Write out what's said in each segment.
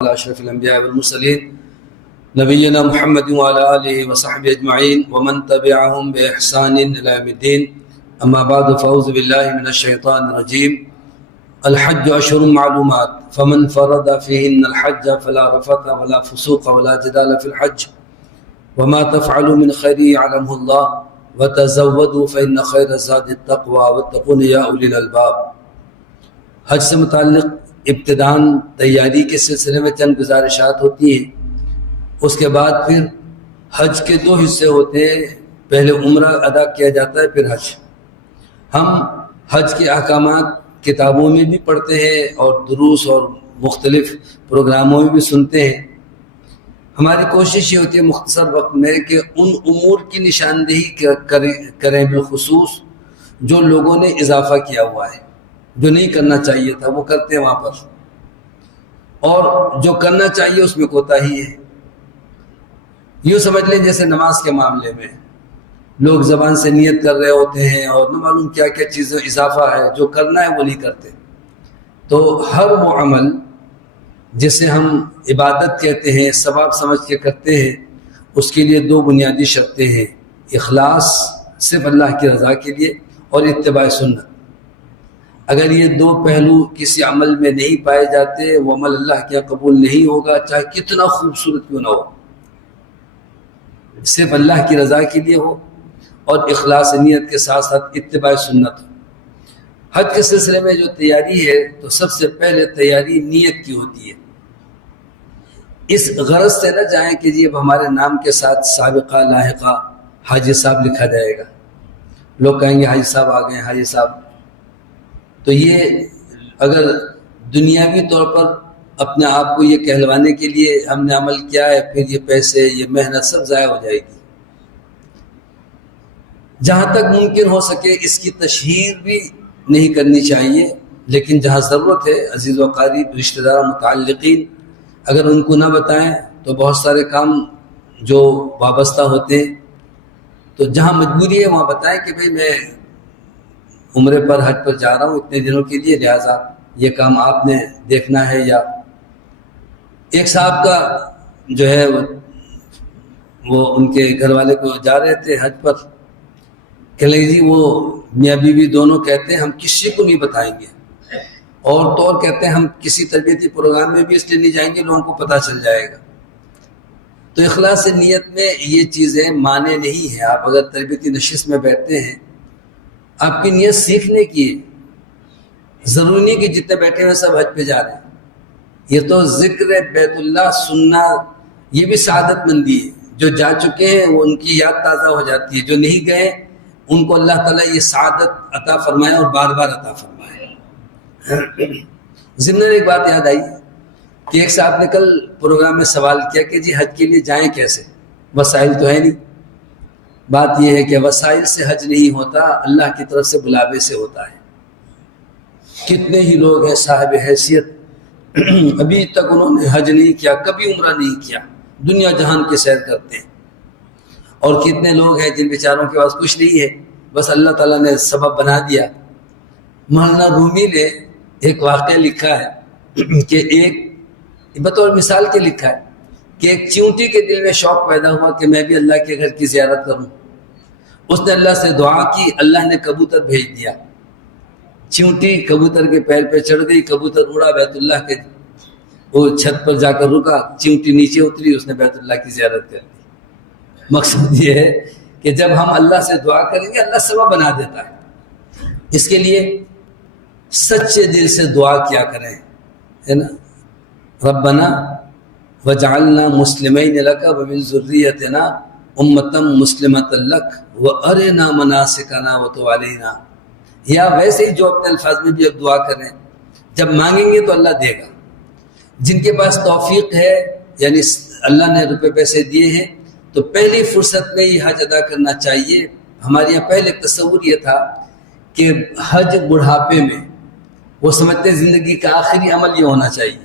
على أشرف الأنبياء والمرسلين نبينا محمد وعلى آله وصحبه أجمعين ومن تبعهم بإحسان إلى يوم الدين. أما بعد فأعوذ بالله من الشيطان الرجيم. الحج أشهر معلومات فمن فرض فيهن الحج فلا رفث ولا فسوق ولا جدال في الحج وما تفعلوا من خير يعلمه الله وتزودوا فإن خير الزاد التقوى واتقون يا أولي الألباب. حج سے متعلق ابتداً تیاری کے سلسلے میں چند گزارشات ہوتی ہیں. اس کے بعد پھر حج کے دو حصے ہوتے ہیں. پہلے عمرہ ادا کیا جاتا ہے، پھر حج. ہم حج کے احکامات کتابوں میں بھی پڑھتے ہیں اور دروس اور مختلف پروگراموں میں بھی سنتے ہیں. ہماری کوشش یہ ہوتی ہے مختصر وقت میں کہ ان امور کی نشاندہی کریں بالخصوص جو لوگوں نے اضافہ کیا ہوا ہے، جو نہیں کرنا چاہیے تھا وہ کرتے ہیں وہاں پر، اور جو کرنا چاہیے اس میں کوتاہی ہے. یوں سمجھ لیں جیسے نماز کے معاملے میں لوگ زبان سے نیت کر رہے ہوتے ہیں اور نہ معلوم کیا کیا چیزیں اضافہ ہے، جو کرنا ہے وہ نہیں کرتے. تو ہر وہ عمل جسے ہم عبادت کہتے ہیں، ثواب سمجھ کے کرتے ہیں، اس کے لیے دو بنیادی شرطیں ہیں: اخلاص صرف اللہ کی رضا کے لیے، اور اتباع سنت. اگر یہ دو پہلو کسی عمل میں نہیں پائے جاتے وہ عمل اللہ کے قبول نہیں ہوگا، چاہے کتنا خوبصورت کیوں نہ ہو. صرف اللہ کی رضا کے لیے ہو اور اخلاص نیت کے ساتھ ساتھ اتباع سنت ہو. حج کے سلسلے میں جو تیاری ہے تو سب سے پہلے تیاری نیت کی ہوتی ہے. اس غرض سے نہ جائیں کہ جی اب ہمارے نام کے ساتھ سابقہ لاحقہ حاجی صاحب لکھا جائے گا، لوگ کہیں گے حاجی صاحب آ گئے، حاجی صاحب. تو یہ اگر دنیاوی طور پر اپنے آپ کو یہ کہلوانے کے لیے ہم نے عمل کیا ہے، پھر یہ پیسے یہ محنت سب ضائع ہو جائے گی. جہاں تک ممکن ہو سکے اس کی تشہیر بھی نہیں کرنی چاہیے، لیکن جہاں ضرورت ہے عزیز و قریب رشتہ دار متعلقین اگر ان کو نہ بتائیں تو بہت سارے کام جو وابستہ ہوتے ہیں، تو جہاں مجبوری ہے وہاں بتائیں کہ بھئی میں عمرے پر حج پر جا رہا ہوں اتنے دنوں کے لیے، لہٰذا یہ کام آپ نے دیکھنا ہے. یا ایک صاحب کا جو ہے وہ ان کے گھر والے کو جا رہے تھے حج پر، کہ لیں جی وہ میاں بیوی دونوں کہتے ہیں ہم کسی کو نہیں بتائیں گے، اور تو اور کہتے ہیں ہم کسی تربیتی پروگرام میں بھی اس لیے نہیں جائیں گے لوگوں کو پتہ چل جائے گا. تو اخلاص نیت میں یہ چیزیں مانے نہیں ہیں. آپ اگر تربیتی نشست میں بیٹھتے ہیں، آپ کی نیت سیکھنے کی ہے. ضروری نہیں کہ جتنے بیٹھے ہوئے سب حج پہ جا رہے ہیں. یہ تو ذکر بیت اللہ سننا یہ بھی سعادت مندی ہے. جو جا چکے ہیں وہ ان کی یاد تازہ ہو جاتی ہے، جو نہیں گئے ان کو اللہ تعالیٰ یہ سعادت عطا فرمائے اور بار بار عطا فرمائے. ضمن ایک بات یاد آئی کہ ایک صاحب نے کل پروگرام میں سوال کیا کہ جی حج کے لیے جائیں کیسے، وسائل تو ہے نہیں. بات یہ ہے کہ وسائل سے حج نہیں ہوتا، اللہ کی طرف سے بلاوے سے ہوتا ہے. کتنے ہی لوگ ہیں صاحب حیثیت ابھی تک انہوں نے حج نہیں کیا، کبھی عمرہ نہیں کیا، دنیا جہان کی سیر کرتے ہیں. اور کتنے لوگ ہیں جن بیچاروں کے پاس کچھ نہیں ہے، بس اللہ تعالیٰ نے سبب بنا دیا. مولانا رومی نے ایک واقعہ لکھا ہے کہ ایک بطور مثال کے لکھا ہے کہ ایک چیونٹی کے دل میں شوق پیدا ہوا کہ میں بھی اللہ کے گھر کی زیارت کروں. اس نے اللہ سے دعا کی، اللہ نے کبوتر بھیج دیا. چیونٹی کبوتر کے پیر پہ چڑھ گئی، کبوتر اڑا بیت اللہ کے وہ چھت پر جا کر رکا. چیونٹی نیچے اتری، اس نے بیت اللہ کی زیارت کر دی. مقصد یہ ہے کہ جب ہم اللہ سے دعا کریں گے اللہ سبب بنا دیتا ہے. اس کے لیے سچے دل سے دعا کیا کریں، ہے نا. ربنا وجعلنا مسلمین لک ومن ذریتنا امۃ مسلمۃ لک وارنا مناسکنا وتب علینا. یا ویسے ہی جو اپنے الفاظ میں بھی اب دعا کریں، جب مانگیں گے تو اللہ دے گا. جن کے پاس توفیق ہے، یعنی اللہ نے روپے پیسے دیے ہیں، تو پہلی فرصت میں ہی حج ادا کرنا چاہیے. ہمارے یہاں پہلے تصور یہ تھا کہ حج بڑھاپے میں، وہ سمجھتے زندگی کا آخری عمل یہ ہونا چاہیے.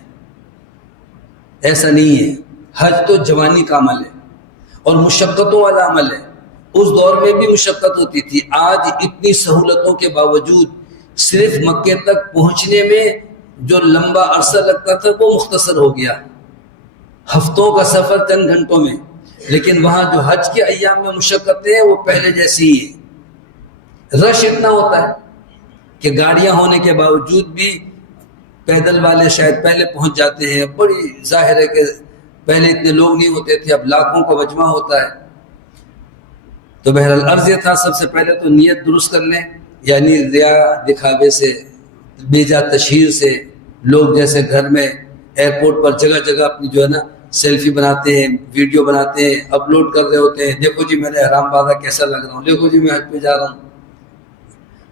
ایسا نہیں ہے. حج تو جوانی کا عمل ہے اور مشقتوں والا عمل ہے. اس دور میں بھی مشقت ہوتی تھی. آج اتنی سہولتوں کے باوجود صرف مکے تک پہنچنے میں جو لمبا عرصہ لگتا تھا وہ مختصر ہو گیا. ہفتوں کا سفر چند گھنٹوں میں، لیکن وہاں جو حج کے ایام میں مشقتیں ہیں وہ پہلے جیسی ہی ہیں۔ رش اتنا ہوتا ہے کہ گاڑیاں ہونے کے باوجود بھی پیدل والے شاید پہلے پہنچ جاتے ہیں۔ بڑی ظاہر ہے کہ پہلے اتنے لوگ نہیں ہوتے تھے، اب لاکھوں کا مجمع ہوتا ہے۔ تو بہرحال عرض یہ تھا، سب سے پہلے تو نیت درست کر لیں، یعنی ریا دکھاوے سے، بیجا تشہیر سے، لوگ جیسے گھر میں ایئرپورٹ پر جگہ جگہ اپنی جو ہے نا سیلفی بناتے ہیں، ویڈیو بناتے ہیں، اپلوڈ کر رہے ہوتے ہیں، دیکھو جی میں نے احرام باندھا کیسا لگ رہا ہوں، دیکھو جی میں حج پہ جا رہا ہوں۔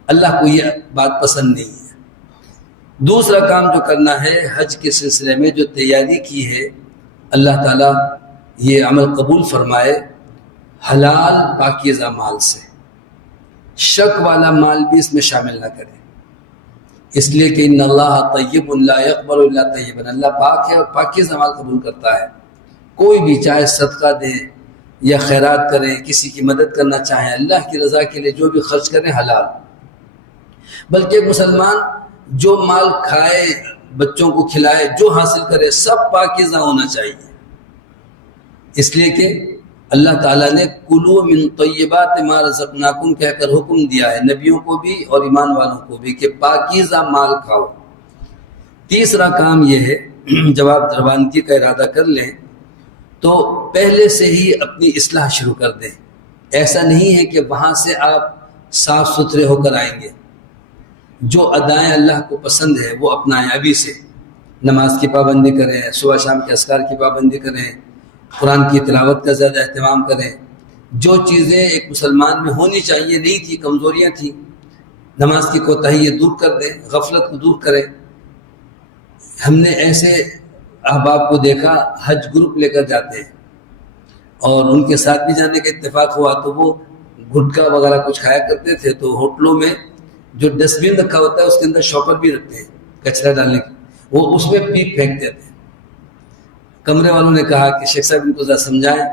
اللہ کو یہ بات پسند نہیں ہے۔ دوسرا کام جو کرنا ہے حج کے سلسلے میں، جو تیاری کی ہے، اللہ تعالیٰ یہ عمل قبول فرمائے، حلال پاکیزہ مال سے، شک والا مال بھی اس میں شامل نہ کرے، اس لیے کہ ان اللہ طیب لا یقبل الا طیبا، اللہ پاک ہے اور پاکیزہ مال قبول کرتا ہے۔ کوئی بھی چاہے صدقہ دیں یا خیرات کریں، کسی کی مدد کرنا چاہیں، اللہ کی رضا کے لیے جو بھی خرچ کریں حلال۔ بلکہ ایک مسلمان جو مال کھائے، بچوں کو کھلائے، جو حاصل کرے، سب پاکیزہ ہونا چاہیے، اس لیے کہ اللہ تعالیٰ نے کلوا من طیبات ما رزقناکم کہہ کر حکم دیا ہے نبیوں کو بھی اور ایمان والوں کو بھی کہ پاکیزہ مال کھاؤ۔ تیسرا کام یہ ہے، جب آپ روانگی کا ارادہ کر لیں تو پہلے سے ہی اپنی اصلاح شروع کر دیں۔ ایسا نہیں ہے کہ وہاں سے آپ صاف ستھرے ہو کر آئیں گے۔ جو ادائیں اللہ کو پسند ہے وہ اپنائیں ابھی سے، نماز کی پابندی کریں، صبح شام کے اذکار کی پابندی کریں، قرآن کی تلاوت کا زیادہ اہتمام کریں۔ جو چیزیں ایک مسلمان میں ہونی چاہیے نہیں تھی، کمزوریاں تھیں، نماز کی کوتاہی یہ دور کر دیں، غفلت کو دور کریں۔ ہم نے ایسے احباب کو دیکھا حج گروپ لے کر جاتے ہیں، اور ان کے ساتھ بھی جانے کا اتفاق ہوا تو وہ گٹکا وغیرہ کچھ کھایا کرتے تھے، تو ہوٹلوں میں جو ڈسٹ بن رکھا ہوتا ہے اس کے اندر شاپر بھی رکھتے ہیں کچرا ڈالنے کی، وہ اس میں پیپ پھینک دیتے ہیں۔ کمرے والوں نے کہا کہ شیخ صاحب ان کو ذرا سمجھائیں،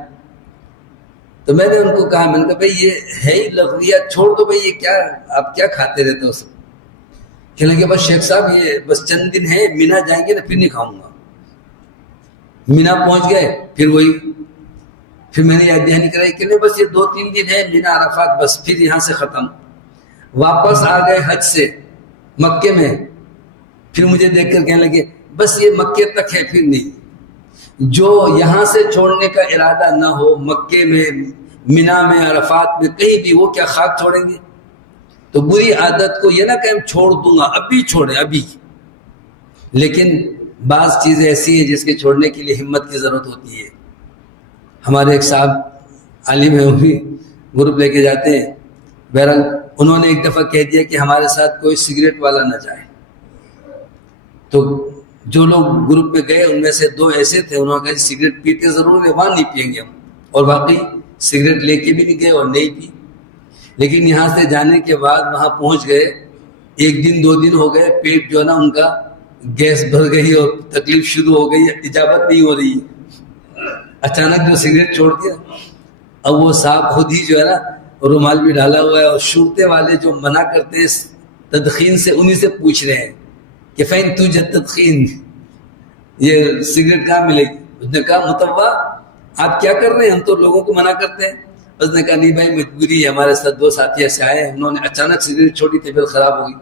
تو میں نے ان کو کہا، میں نے کہا بھائی یہ ہے ہی لغویات، چھوڑ دو بھائی، یہ کیا آپ کیا کھاتے رہتے ہو سب؟ کہنے لگے بس شیخ صاحب یہ بس چند دن ہے، مینا جائیں گے نا پھر نہیں کھاؤں گا۔ مینا پہنچ گئے، پھر میں نے یاد دہانی کرائی کہ نہیں بس یہ 2-3 دن ہے مینا عرفات، بس پھر یہاں سے ختم۔ واپس آ گئے حج سے مکے میں، پھر مجھے دیکھ کر کہنے لگے بس یہ مکے تک ہے، پھر نہیں۔ جو یہاں سے چھوڑنے کا ارادہ نہ ہو، مکے میں، مینا میں، عرفات میں، کہیں بھی، وہ کیا خاک چھوڑیں گے؟ تو بری عادت کو یہ نہ کہ ہم چھوڑ دوں گا، ابھی چھوڑیں ابھی، لیکن بعض چیزیں ایسی ہیں جس کے چھوڑنے کے لیے ہمت کی ضرورت ہوتی ہے۔ ہمارے ایک صاحب عالم ہیں، وہ بھی گروپ لے کے جاتے ہیں، بہرحال انہوں نے ایک دفعہ کہہ دیا کہ ہمارے ساتھ کوئی سگریٹ والا نہ جائے، تو جو لوگ گروپ میں گئے ان میں سے 2 ایسے تھے، انہوں نے کہا سگریٹ پیتے ضرور ہے، وہاں نہیں پئیں گے ہم، اور واقعی سگریٹ لے کے بھی نہیں گئے اور نہیں پی۔ لیکن یہاں سے جانے کے بعد وہاں پہنچ گئے، 1 دن 2 دن ہو گئے، پیٹ جو ہے نا ان کا گیس بھر گئی اور تکلیف شروع ہو گئی، اجابت نہیں ہو رہی ہے۔ اچانک جو سگریٹ چھوڑ دیا، اب وہ صاحب خود ہی جو ہے نا رومال بھی ڈالا ہوا ہے، اور شورتے والے جو منع کرتے ہیں تدخین سے، انہی سے پوچھ رہے ہیں کہ فین توجد تدخین، یہ سگریٹ کہاں ملے گی؟ اس نے کہا متوا آپ کیا کر رہے ہیں، ہم تو لوگوں کو منع کرتے ہیں۔ اس نے کہا نہیں بھائی مجبوری ہے، ہمارے ساتھ 2 ساتھی ایسے آئے ہیں، انہوں نے اچانک سگریٹ چھوڑی، طبیعت خراب ہو گئی۔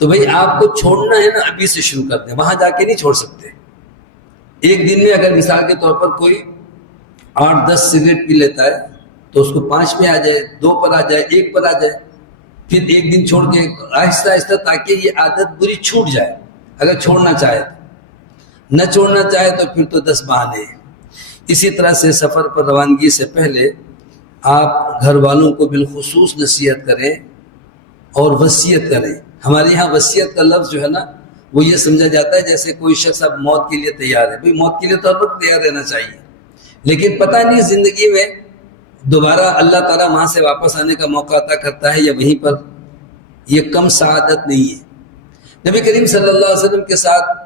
تو بھائی آپ کو چھوڑنا ہے نا ابھی سے شروع کر دیں، وہاں جا کے نہیں چھوڑ سکتے۔ ایک دن میں اگر مثال کے طور پر کوئی 8-10 سگریٹ پی لیتا ہے تو اس کو 5 میں آ جائے، 2 پر آ جائے، 1 پر آ جائے، پھر 1 دن چھوڑ کے آہستہ آہستہ، تاکہ یہ عادت بری چھوٹ جائے۔ اگر چھوڑنا چاہے تو، نہ چھوڑنا چاہے تو پھر تو 10 بہانے ہیں۔ اسی طرح سے سفر پر روانگی سے پہلے آپ گھر والوں کو بالخصوص نصیحت کریں اور وصیت کریں۔ ہمارے یہاں وصیت کا لفظ جو ہے نا وہ یہ سمجھا جاتا ہے جیسے کوئی شخص اب موت کے لیے تیار ہے۔ بھئی موت کے لیے تو ہر وقت تیار رہنا چاہیے، لیکن پتہ نہیں زندگی میں دوبارہ اللہ تعالیٰ وہاں سے واپس آنے کا موقع عطا کرتا ہے یا وہیں پر، یہ کم سعادت نہیں ہے۔ نبی کریم صلی اللہ علیہ وسلم کے ساتھ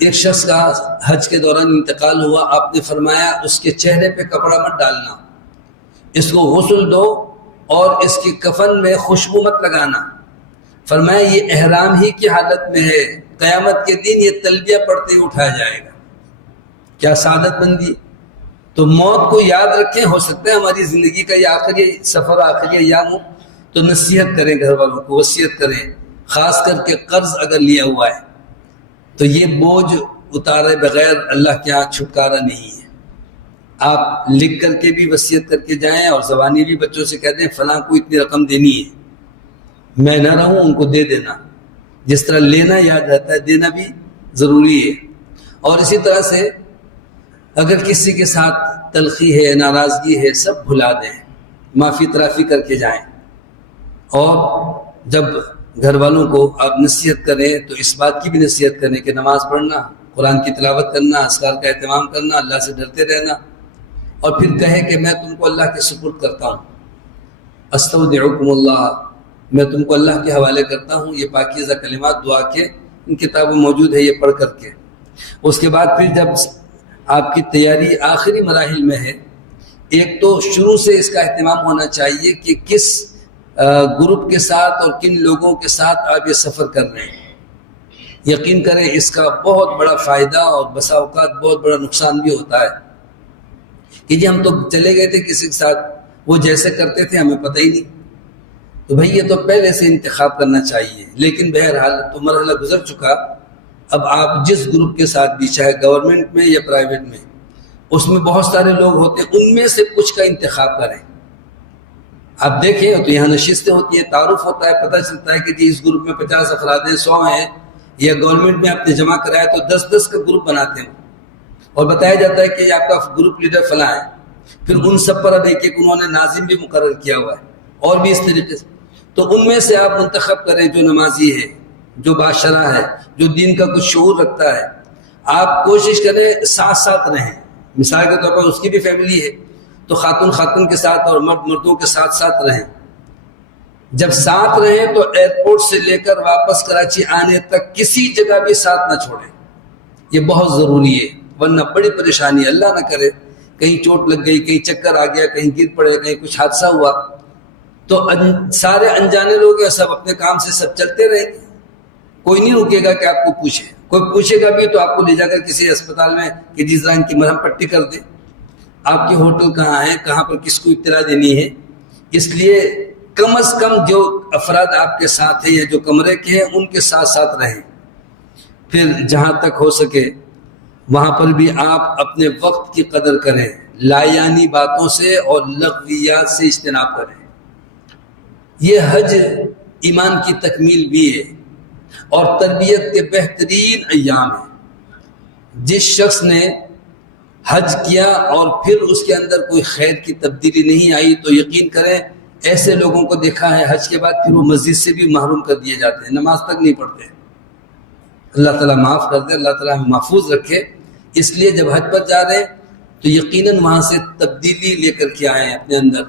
ایک شخص کا حج کے دوران انتقال ہوا، آپ نے فرمایا اس کے چہرے پہ کپڑا مت ڈالنا، اس کو غسل دو اور اس کی کفن میں خوشبو مت لگانا۔ فرمایا یہ احرام ہی کی حالت میں ہے، قیامت کے دن یہ تلبیہ پڑھتے ہی اٹھایا جائے گا۔ کیا سعادت مندی. تو موت کو یاد رکھیں. ہو سکتا ہے ہماری زندگی کا یہ آخری سفر آخری ایام ہو تو نصیحت کریں گھر والوں کو, وصیت کریں. خاص کر کے قرض اگر لیا ہوا ہے تو یہ بوجھ اتارے بغیر اللہ کے یہاں چھٹکارا نہیں ہے. آپ لکھ کر کے بھی وصیت کر کے جائیں اور زبانی بھی بچوں سے کہہ دیں فلاں کو اتنی رقم دینی ہے, میں نہ رہوں ان کو دے دینا. جس طرح لینا یاد رہتا ہے دینا بھی ضروری ہے. اور اسی طرح سے اگر کسی کے ساتھ تلخی ہے, ناراضگی ہے, سب بھلا دیں, معافی ترافی کر کے جائیں. اور جب گھر والوں کو آپ نصیحت کریں تو اس بات کی بھی نصیحت کریں کہ نماز پڑھنا, قرآن کی تلاوت کرنا, اذکار کا اہتمام کرنا, اللہ سے ڈرتے رہنا. اور پھر کہیں کہ میں تم کو اللہ کے سپرد کرتا ہوں, استودعکم اللہ, میں تم کو اللہ کے حوالے کرتا ہوں. یہ پاکیزہ کلمات دعا کے ان کتابوں میں موجود ہے, یہ پڑھ کر کے. اس کے بعد پھر جب آپ کی تیاری آخری مراحل میں ہے, ایک تو شروع سے اس کا اہتمام ہونا چاہیے کہ کس گروپ کے ساتھ اور کن لوگوں کے ساتھ آپ یہ سفر کر رہے ہیں. یقین کریں اس کا بہت بڑا فائدہ اور بسا اوقات بہت بڑا نقصان بھی ہوتا ہے کہ جی ہم تو چلے گئے تھے کسی کے ساتھ, وہ جیسے کرتے تھے ہمیں پتہ ہی نہیں. تو بھئی یہ تو پہلے سے انتخاب کرنا چاہیے. لیکن بہرحال تو مرحلہ گزر چکا. اب آپ جس گروپ کے ساتھ بھی, چاہے گورنمنٹ میں یا پرائیویٹ میں, اس میں بہت سارے لوگ ہوتے ہیں, ان میں سے کچھ کا انتخاب کریں. آپ دیکھیں تو یہاں نشستیں ہوتی ہیں, تعارف ہوتا ہے, پتہ چلتا ہے کہ جی اس گروپ میں 50 افراد ہیں, 100 ہیں. یا گورنمنٹ میں آپ نے جمع کرایا تو 10-10 کا گروپ بناتے ہیں اور بتایا جاتا ہے کہ یہ آپ کا گروپ لیڈر فلاں ہے. پھر ان سب پر اب ایک انہوں نے ناظم بھی مقرر کیا ہوا ہے, اور بھی اس طریقے سے. تو ان میں سے آپ منتخب کریں جو نمازی ہے, جو باشرہ ہے, جو دین کا کچھ شعور رکھتا ہے. آپ کوشش کریں ساتھ ساتھ رہیں. مثال کے طور پر اس کی بھی فیملی ہے تو خاتون خاتون کے ساتھ اور مرد مردوں کے ساتھ ساتھ رہیں. جب ساتھ رہیں تو ایئرپورٹ سے لے کر واپس کراچی آنے تک کسی جگہ بھی ساتھ نہ چھوڑیں. یہ بہت ضروری ہے, ورنہ بڑی پریشانی. اللہ نہ کرے کہیں چوٹ لگ گئی, کہیں چکر آ گیا, کہیں گر پڑے, کہیں کچھ حادثہ ہوا تو سارے انجانے لوگ ہیں, سب اپنے کام سے سب چلتے رہیں گے. کوئی نہیں رکے گا کہ آپ کو پوچھے. کوئی پوچھے گا بھی تو آپ کو لے جا کر کسی اسپتال میں کہ جس طرح ان کی مرہم پٹی کر دیں. آپ کے ہوٹل کہاں ہیں, کہاں پر کس کو اطلاع دینی ہے. اس لیے کم از کم جو افراد آپ کے ساتھ ہیں یا جو کمرے کے ہیں ان کے ساتھ ساتھ رہیں. پھر جہاں تک ہو سکے وہاں پر بھی آپ اپنے وقت کی قدر کریں, لایانی باتوں سے اور لغویات سے اجتناب کریں. یہ حج ایمان کی تکمیل بھی ہے اور تربیت کے بہترین ایام ہیں. جس شخص نے حج کیا اور پھر اس کے اندر کوئی خیر کی تبدیلی نہیں آئی تو یقین کریں ایسے لوگوں کو دیکھا ہے حج کے بعد پھر وہ مسجد سے بھی محروم کر دیے جاتے ہیں, نماز تک نہیں پڑھتے. اللہ تعالیٰ معاف کر دے, اللہ تعالیٰ ہمیں محفوظ رکھے. اس لیے جب حج پر جا رہے ہیں تو یقیناً وہاں سے تبدیلی لے کر کے آئیں اپنے اندر,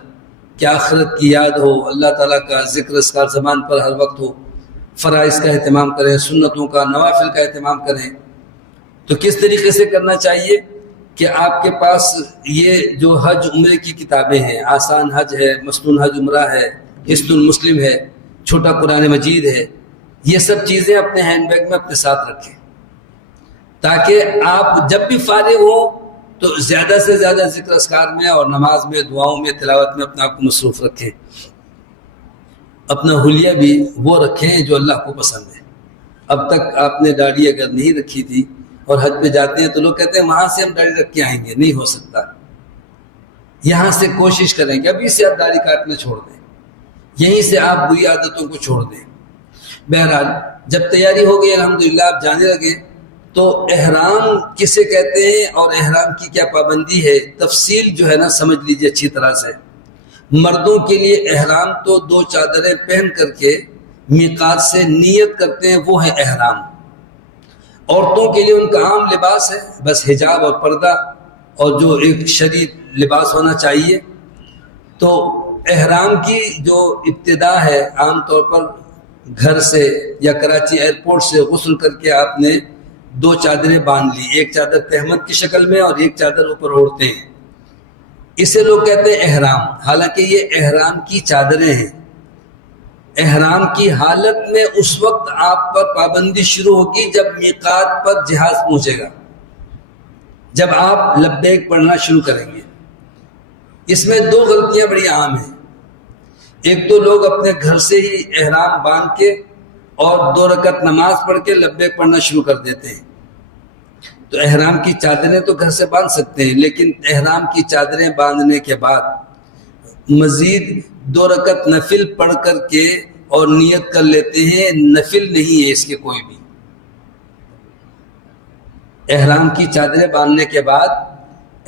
کہ آخرت کی یاد ہو, اللہ تعالیٰ کا ذکر اذکار زبان پر ہر وقت ہو, فرائض کا اہتمام کریں, سنتوں کا نوافل کا اہتمام کریں. تو کس طریقے سے کرنا چاہیے کہ آپ کے پاس یہ جو حج عمرے کی کتابیں ہیں, آسان حج ہے, مسنون حج عمرہ ہے, حصن المسلم ہے, چھوٹا قرآن مجید ہے, یہ سب چیزیں اپنے ہینڈ بیگ میں اپنے ساتھ رکھیں تاکہ آپ جب بھی فارغ ہوں تو زیادہ سے زیادہ ذکر اذکار میں اور نماز میں, دعاؤں میں, تلاوت میں اپنے آپ کو مصروف رکھیں. اپنا حلیہ بھی وہ رکھیں جو اللہ کو پسند ہے. اب تک آپ نے داڑھی اگر نہیں رکھی تھی اور حج پہ جاتے ہیں تو لوگ کہتے ہیں وہاں سے ہم داڑھی رکھ کے آئیں گے, نہیں ہو سکتا. یہاں سے کوشش کریں کہ ابھی سے آپ داڑھی کاٹنا چھوڑ دیں, یہیں سے آپ بری عادتوں کو چھوڑ دیں. بہرحال جب تیاری ہو گئی الحمدللہ آپ جانے لگے تو احرام کسے کہتے ہیں اور احرام کی کیا پابندی ہے, تفصیل جو ہے نا سمجھ لیجیے اچھی طرح سے. مردوں کے لیے احرام تو 2 چادریں پہن کر کے میقات سے نیت کرتے ہیں, وہ ہے احرام. عورتوں کے لیے ان کا عام لباس ہے بس حجاب اور پردہ اور جو ایک شرعی لباس ہونا چاہیے. تو احرام کی جو ابتدا ہے عام طور پر گھر سے یا کراچی ایئرپورٹ سے غسل کر کے آپ نے 2 چادریں باندھ لی, ایک چادر تہمت کی شکل میں اور ایک چادر اوپر اوڑھتے ہیں. اسے لوگ کہتے ہیں احرام, حالانکہ یہ احرام کی چادریں ہیں. احرام کی حالت میں اس وقت آپ پر پابندی شروع ہوگی جب میقات پر جہاز پہنچے گا. جب آپ لبیک پڑھنا شروع کریں گے، اس میں دو غلطیاں بڑی عام ہیں۔ ایک تو لوگ اپنے گھر سے ہی احرام باندھ کے اور 2 رکعت نماز پڑھ کے لبیک پڑھنا شروع کر دیتے ہیں۔ تو احرام کی چادریں تو گھر سے باندھ سکتے ہیں، لیکن احرام کی چادریں باندھنے کے بعد مزید 2 رکعت نفل پڑھ کر کے اور نیت کر لیتے ہیں، نفل نہیں ہے اس کے کوئی بھی۔ احرام کی چادریں باندھنے کے بعد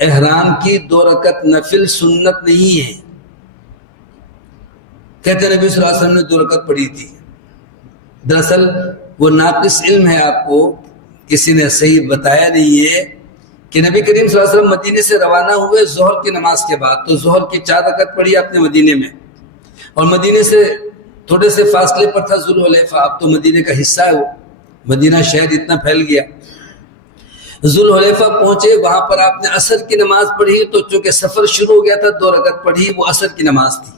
احرام کی 2 رکعت نفل سنت نہیں ہے۔ کہتے نبی صلی اللہ علیہ وسلم نے 2 رکعت پڑھی تھی، دراصل وہ ناقص علم ہے، آپ کو کسی نے صحیح بتایا نہیں ہے کہ نبی کریم صلی اللہ علیہ وسلم مدینے سے روانہ ہوئے ظہر کی نماز کے بعد، تو ظہر کی 4 رکعت پڑھی آپ نے مدینے میں، اور مدینے سے تھوڑے سے فاصلے پر تھا ذوالحلیفہ، اب تو مدینے کا حصہ ہے وہ، مدینہ شہر اتنا پھیل گیا۔ ذوالحلیفہ پہنچے، وہاں پر آپ نے عصر کی نماز پڑھی، تو چونکہ سفر شروع ہو گیا تھا 2 رکعت پڑھی، وہ عصر کی نماز تھی۔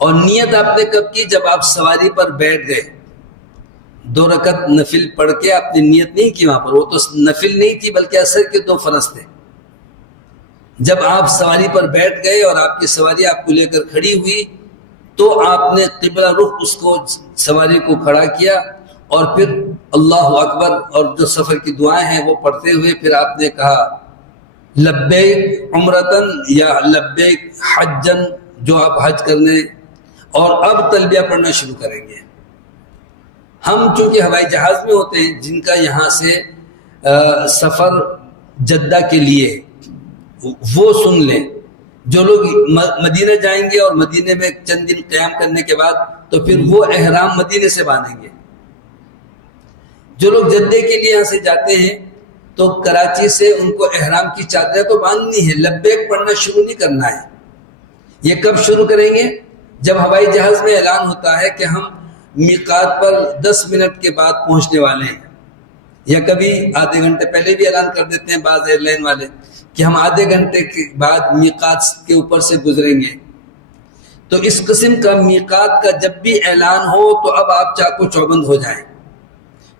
اور نیت آپ نے کب کی؟ جب آپ سواری پر بیٹھ گئے، 2 رکعت نفل پڑھ کے آپ نے نیت نہیں کی وہاں پر، وہ تو نفل نہیں تھی بلکہ عصر کے 2 فرض تھے۔ جب آپ سواری پر بیٹھ گئے اور آپ کی سواری آپ کو لے کر کھڑی ہوئی، تو آپ نے قبلہ رخ اس کو سواری کو کھڑا کیا، اور پھر اللہ اکبر اور جو سفر کی دعائیں ہیں وہ پڑھتے ہوئے پھر آپ نے کہا لبیک عمرتن یا لبیک حجن، جو آپ حج کرنے، اور اب تلبیہ پڑھنا شروع کریں گے۔ ہم چونکہ ہوائی جہاز میں ہوتے ہیں، جن کا یہاں سے سفر جدہ کے لیے، وہ سن لیں۔ جو لوگ مدینہ جائیں گے اور مدینہ میں چند دن قیام کرنے کے بعد تو پھر وہ احرام مدینہ سے باندھیں گے۔ جو لوگ جدہ کے لیے یہاں سے جاتے ہیں تو کراچی سے ان کو احرام کی چادریں تو باندھنی ہے، لبیک پڑھنا شروع نہیں کرنا ہے۔ یہ کب شروع کریں گے؟ جب ہوائی جہاز میں اعلان ہوتا ہے کہ ہم میقات پر 10 منٹ کے بعد پہنچنے والے ہیں، یا کبھی آدھے گھنٹے پہلے بھی اعلان کر دیتے ہیں بعض ایئر لائن والے کہ ہم آدھے گھنٹے کے بعد میقات کے اوپر سے گزریں گے۔ تو اس قسم کا میقات کا جب بھی اعلان ہو تو اب آپ چاقو چوبند ہو جائیں۔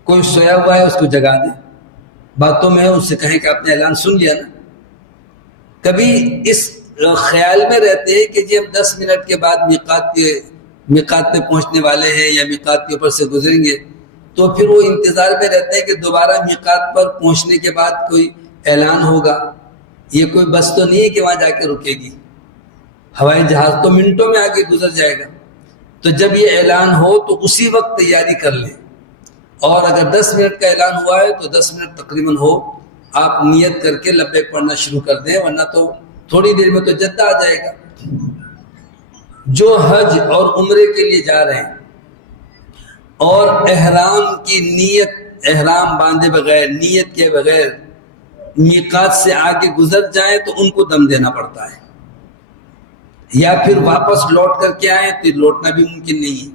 کوئی سویا ہوا ہے اس کو جگا دیں، باتوں میں اس سے کہیں کہ آپ نے اعلان سن لیا نا۔ کبھی اس خیال میں رہتے ہیں کہ جی ہم 10 منٹ کے بعد میقات پہ پہنچنے والے ہیں یا میقات کے اوپر سے گزریں گے، تو پھر وہ انتظار میں رہتے ہیں کہ دوبارہ میقات پر پہنچنے کے بعد کوئی اعلان ہوگا۔ یہ کوئی بس تو نہیں ہے کہ وہاں جا کے رکے گی، ہوائی جہاز تو منٹوں میں آگے گزر جائے گا۔ تو جب یہ اعلان ہو تو اسی وقت تیاری کر لیں، اور اگر 10 منٹ کا اعلان ہوا ہے تو 10 منٹ تقریباً ہو آپ نیت کر کے لبیک پڑھنا شروع کر دیں، ورنہ تو تھوڑی دیر میں تو جدہ آ جائے گا۔ جو حج اور عمرے کے لیے جا رہے ہیں اور احرام کی نیت، احرام باندھے بغیر، نیت کے بغیر میقات سے آگے گزر جائیں تو ان کو دم دینا پڑتا ہے، یا پھر واپس لوٹ کر کے آئیں تو لوٹنا بھی ممکن نہیں ہے۔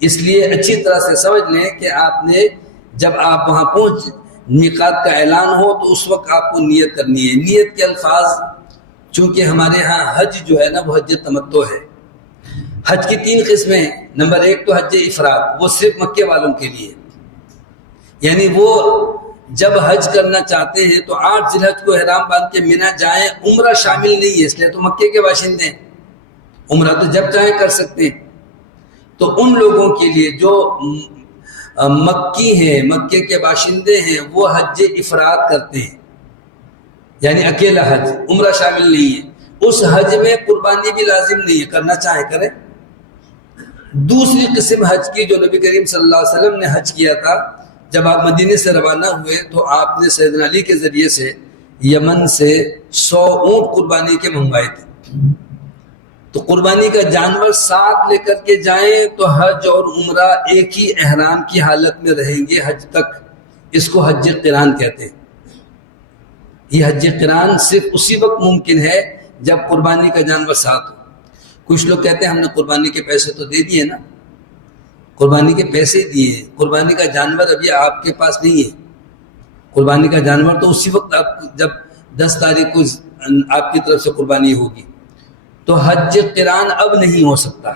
اس لیے اچھی طرح سے سمجھ لیں کہ آپ نے جب آپ وہاں پہنچ میقات کا اعلان ہو تو اس وقت آپ کو نیت کرنی ہے۔ نیت کے الفاظ، چونکہ ہمارے ہاں حج جو ہے نا وہ حج تمتع ہے۔ حج کی 3 قسمیں ہیں۔ نمبر 1 تو حج افراد، وہ صرف مکے والوں کے لیے، یعنی وہ جب حج کرنا چاہتے ہیں تو 8 ذی الحج کو احرام باندھ کے منی جائیں، عمرہ شامل نہیں ہے، اس لیے تو مکے کے باشندے ہیں، عمرہ تو جب چاہیں کر سکتے ہیں۔ تو ان لوگوں کے لیے جو مکی ہیں، مکے کے باشندے ہیں، وہ حج افراد کرتے ہیں، یعنی اکیلا حج، عمرہ شامل نہیں ہے۔ اس حج میں قربانی بھی لازم نہیں ہے، کرنا چاہیں کریں۔ دوسری قسم حج کی جو نبی کریم صلی اللہ علیہ وسلم نے حج کیا تھا، جب آپ مدینے سے روانہ ہوئے تو آپ نے سیدنا علی کے ذریعے سے یمن سے 100 اونٹ قربانی کے منگوائے تھے۔ تو قربانی کا جانور ساتھ لے کر کے جائیں تو حج اور عمرہ ایک ہی احرام کی حالت میں رہیں گے حج تک۔ اس کو حج قران کہتے ہیں۔ یہ حج قران صرف اسی وقت ممکن ہے جب قربانی کا جانور ساتھ ہو۔ کچھ لوگ کہتے ہیں ہم نے قربانی کے پیسے تو دے دیے نا، قربانی کے پیسے دیے، قربانی کا جانور ابھی آپ کے پاس نہیں ہے۔ قربانی کا جانور تو اسی وقت آپ جب 10 تاریخ کو آپ کی طرف سے قربانی ہوگی، تو حج قران اب نہیں ہو سکتا۔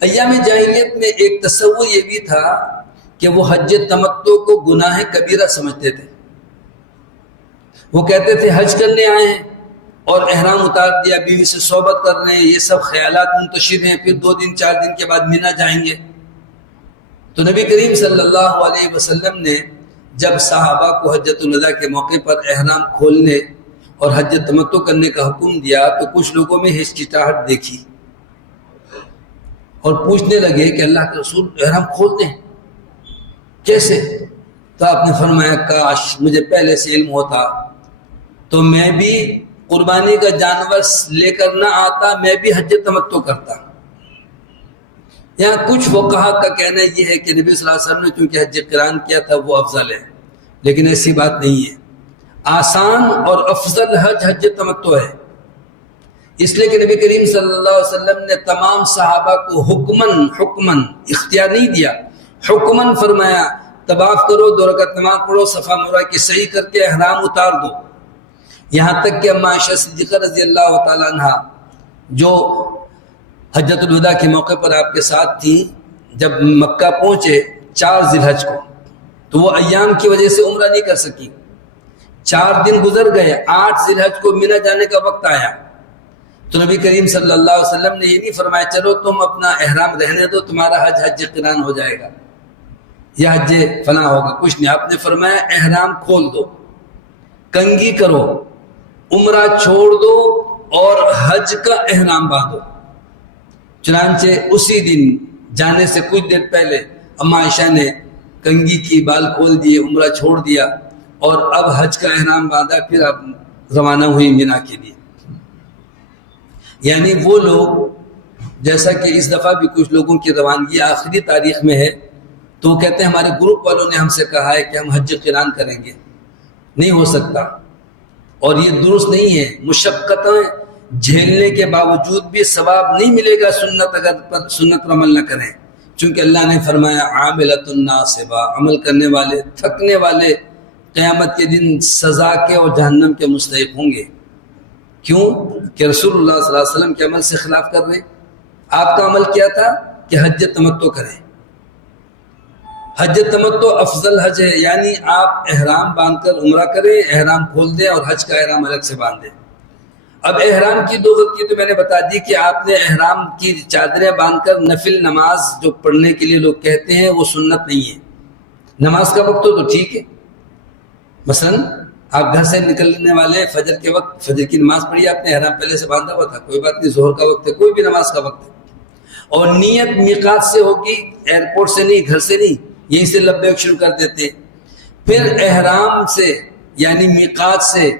ایام جاہلیت میں ایک تصور یہ بھی تھا کہ وہ حج تمتع کو گناہ کبیرہ سمجھتے تھے. وہ کہتے تھے حج کرنے آئے ہیں اور احرام اتار دیا، بیوی سے صحبت کر رہے ہیں، یہ سب خیالات منتشر ہیں، پھر 2 دن 4 دن کے بعد مینا جائیں گے. تو نبی کریم صلی اللہ علیہ وسلم نے جب صحابہ کو حجۃ الوداع کے موقع پر احرام کھولنے اور حج تمتع کرنے کا حکم دیا تو کچھ لوگوں میں ہچکچاہٹ دیکھی اور پوچھنے لگے کہ اللہ کے رسول احرام کھول دیں کیسے؟ تو آپ نے فرمایا کاش مجھے پہلے سے علم ہوتا تو میں بھی قربانی کا جانور لے کر نہ آتا، میں بھی حج تمتع کرتا. یہاں کچھ فقہا کا کہنا یہ ہے کہ نبی صلی اللہ علیہ وسلم نے چونکہ حج قران کیا تھا وہ افضل ہے، لیکن ایسی بات نہیں ہے. آسان اور افضل حج تمتع ہے، اس لیے کہ نبی کریم صلی اللہ علیہ وسلم نے تمام صحابہ کو حکمن اختیار نہیں دیا، حکمن فرمایا طواف کرو، 2 رکعت نماز پڑھو، صفا مروا کی صحیح کر کے احرام اتار دو. یہاں تک کہ اما عائشہ صدیقہ رضی اللہ تعالیٰ عنہ جو حجۃ الوداع کے موقع پر آپ کے ساتھ تھی، جب مکہ پہنچے 4 ذی الحج کو تو وہ ایام کی وجہ سے عمرہ نہیں کر سکی. 4 دن گزر گئے، 8 ذی الحج کو مینا جانے کا وقت آیا تو نبی کریم صلی اللہ علیہ وسلم نے یہ نہیں فرمایا چلو تم اپنا احرام رہنے دو، تمہارا حج قران ہو جائے گا یا حج فلاں ہوگا، کچھ نہیں. آپ نے فرمایا احرام کھول دو، کنگھی کرو، عمرہ چھوڑ دو اور حج کا احرام باندھو. چنانچہ اسی دن جانے سے کچھ دیر پہلے اما عائشہ نے کنگھی کی، بال کھول دیے، عمرہ چھوڑ دیا اور اب حج کا احرام باندھا، پھر اب روانہ ہوئی مینا کے لیے. یعنی وہ لوگ جیسا کہ اس دفعہ بھی کچھ لوگوں کی روانگی آخری تاریخ میں ہے تو وہ کہتے ہیں ہمارے گروپ والوں نے ہم سے کہا ہے کہ ہم حج قران کریں گے. نہیں ہو سکتا اور یہ درست نہیں ہے. مشقتیں جھیلنے کے باوجود بھی ثواب نہیں ملے گا سنت پر عمل نہ کریں، چونکہ اللہ نے فرمایا عاملۃ ناصبہ، عمل کرنے والے تھکنے والے قیامت کے دن سزا کے اور جہنم کے مستحق ہوں گے. کیوں کہ رسول اللہ صلی اللہ علیہ وسلم کے عمل سے خلاف کر رہے. آپ کا عمل کیا تھا کہ حج تمتع کریں. حج تمتع افضل حج ہے، یعنی آپ احرام باندھ کر عمرہ کریں، احرام کھول دیں اور حج کا احرام الگ سے باندھ دیں. اب احرام کی 2 غلطی تو میں نے بتا دی کہ آپ نے احرام کی چادریں باندھ کر نفل نماز جو پڑھنے کے لیے لوگ کہتے ہیں وہ سنت نہیں ہے. نماز کا وقت تو ٹھیک ہے، مثلا آپ گھر سے نکلنے والے فجر کے وقت فجر کی نماز پڑھی، آپ نے احرام پہلے سے باندھا ہوا تھا، کوئی بات نہیں، ظہر کا وقت ہے، کوئی بھی نماز کا وقت ہے. اور نیت میقات سے ہوگی، ایئرپورٹ سے نہیں، گھر سے نہیں، یہیں سے لبیک شروع کر دیتے. پھر احرام سے یعنی میقات سے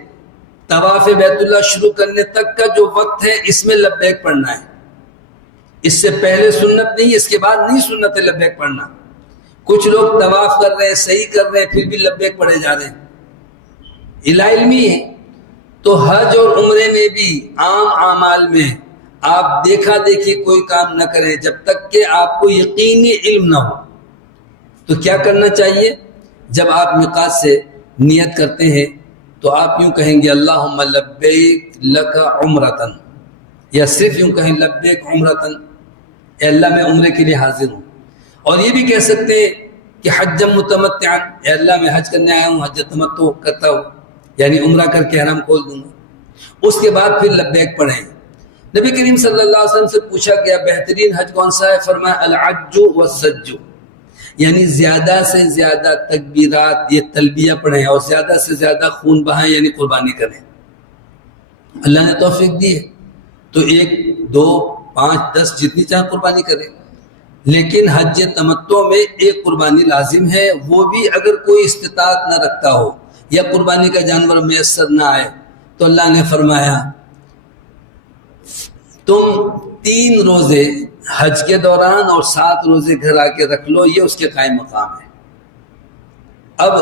طواف بیت اللہ شروع کرنے تک کا جو وقت ہے اس میں لبیک پڑھنا ہے. اس سے پہلے سنت نہیں، اس کے بعد نہیں سنت ہے لبیک پڑھنا. کچھ لوگ طواف کر رہے ہیں، صحیح کر رہے ہیں، پھر بھی لبیک پڑھے جا رہے ہیں، علمی ہے. تو حج اور عمرے میں بھی عام اعمال میں آپ دیکھا دیکھی کوئی کام نہ کریں جب تک کہ آپ کو یقینی علم نہ ہو. تو کیا کرنا چاہیے؟ جب آپ میقات سے نیت کرتے ہیں تو آپ یوں کہیں گے اللہم لبیک لک عمرتن، یا صرف یوں کہیں لبیک عمرتن، اے اللہ میں عمرے کے لیے حاضر ہوں. اور یہ بھی کہہ سکتے ہیں کہ حجم متمتعا، اے اللہ میں حج کرنے آیا ہوں، حج تمتع کرتا ہوں، یعنی عمرہ کر کے احرام کھول دوں گا. اس کے بعد پھر لبیک پڑھیں. نبی کریم صلی اللہ علیہ وسلم سے پوچھا گیا بہترین حج کون سا ہے؟ فرمایا العج والسج، یعنی زیادہ سے زیادہ تکبیرات یہ تلبیہ پڑھیں اور زیادہ سے زیادہ خون بہائیں یعنی قربانی کریں. اللہ نے توفیق دی ہے تو 1 2 5 10 جتنی چاہے قربانی کریں، لیکن حج تمتع میں ایک قربانی لازم ہے، وہ بھی اگر کوئی استطاعت نہ رکھتا ہو یا قربانی کا جانور میسر نہ آئے تو اللہ نے فرمایا تم 3 روزے حج کے دوران اور 7 روزے گھر آ کے رکھ لو، یہ اس کے قائم مقام ہے. اب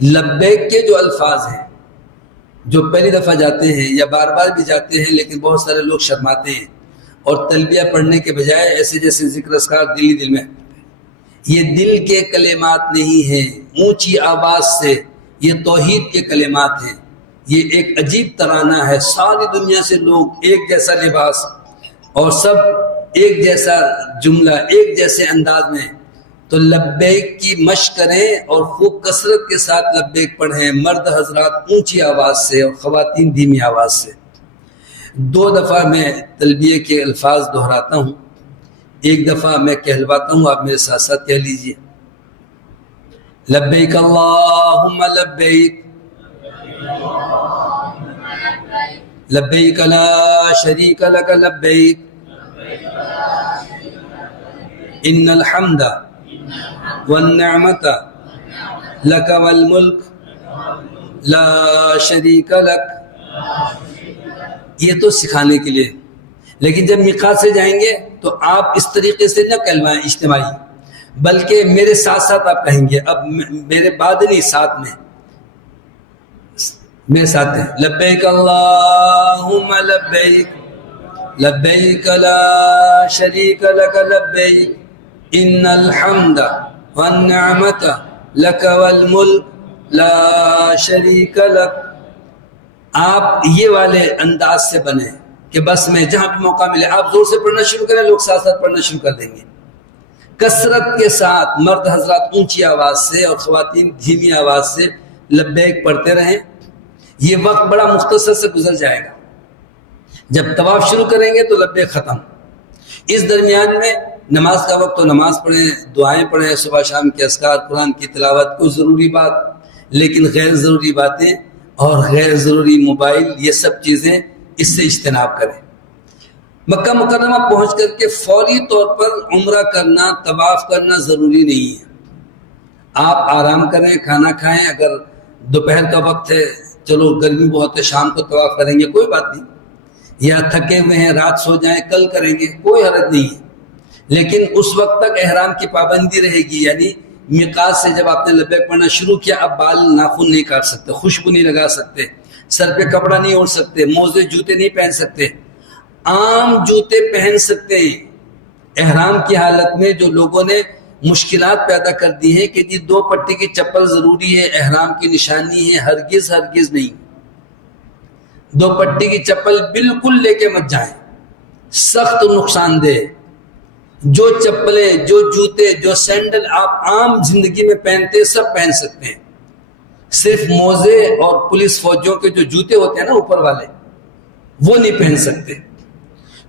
لبیک کے جو الفاظ ہیں جو پہلی دفعہ جاتے ہیں یا بار بار بھی جاتے ہیں لیکن بہت سارے لوگ شرماتے ہیں اور تلبیہ پڑھنے کے بجائے ایسے جیسے ذکر اذکار دل میں، یہ دل کے کلمات نہیں ہیں، اونچی آواز سے یہ توحید کے کلمات ہیں. یہ ایک عجیب ترانہ ہے، ساری دنیا سے لوگ ایک جیسا لباس اور سب ایک جیسا جملہ ایک جیسے انداز میں تو لبیک کی مشق کریں اور خوب کثرت کے ساتھ لبیک پڑھیں، مرد حضرات اونچی آواز سے اور خواتین دھیمی آواز سے۔ 2 دفعہ میں تلبیہ کے الفاظ دہراتا ہوں، 1 دفعہ میں کہلواتا ہوں، آپ میرے ساتھ ساتھ کہہ لیجئے۔ لبیک اللہم لبیک لبیک لا شریک لک لبیک ان الحمد والنعمت لک والملک لا شریک لک۔ یہ تو سکھانے کے لیے، لیکن جب میقات سے جائیں گے تو آپ اس طریقے سے نہ کلمائیں اجتماعی، بلکہ میرے ساتھ ساتھ آپ کہیں گے، اب میرے بعد نہیں، ساتھ میں میرے ساتھ ہیں۔ لبیک اللہم لبیک لبیک لا شریک لک لبیک ان الحمد والنعمت لک والملک لا شریک لک۔ آپ یہ والے انداز سے بنیں کہ بس میں جہاں بھی موقع ملے آپ زور سے پڑھنا شروع کریں، لوگ ساتھ ساتھ پڑھنا شروع کر دیں گے۔ کثرت کے ساتھ مرد حضرات اونچی آواز سے اور خواتین دھیمی آواز سے لبیک پڑھتے رہیں۔ یہ وقت بڑا مختصر سے گزر جائے گا۔ جب طواف شروع کریں گے تو لبیک ختم۔ اس درمیان میں نماز کا وقت تو نماز پڑھیں، دعائیں پڑھیں، صبح شام کے اذکار، قرآن کی تلاوت، کوئی ضروری بات، لیکن غیر ضروری باتیں اور غیر ضروری موبائل، یہ سب چیزیں اس سے اجتناب کریں۔ مکہ مکرمہ پہنچ کر کے فوری طور پر عمرہ کرنا، طواف کرنا ضروری نہیں ہے۔ آپ آرام کریں، کھانا کھائیں، اگر دوپہر کا وقت ہے، چلو گرمی بہت ہے، شام کو طواف کریں گے، کوئی بات نہیں، یا تھکے ہوئے ہیں رات سو جائیں، کل کریں گے، کوئی حرج نہیں ہے۔ لیکن اس وقت تک احرام کی پابندی رہے گی، یعنی میقات سے جب آپ نے لبیک پڑھنا شروع کیا، اب بال ناخن نہیں کاٹ سکتے، خوشبو نہیں لگا سکتے، سر پہ کپڑا نہیں اوڑھ سکتے، موزے جوتے نہیں پہن سکتے، عام جوتے پہن سکتے ہیں۔ احرام کی حالت میں جو لوگوں نے مشکلات پیدا کر دی ہیں کہ جی 2 پٹی کی چپل ضروری ہے، احرام کی نشانی ہے، ہرگز ہرگز نہیں۔ 2 پٹی کی چپل بالکل لے کے مت جائیں، سخت نقصان دہ۔ جو چپلیں، جو جوتے، جو سینڈل آپ عام زندگی میں پہنتے ہیں سب پہن سکتے ہیں، صرف موزے اور پولیس فوجیوں کے جو جوتے ہوتے ہیں نا اوپر والے، وہ نہیں پہن سکتے۔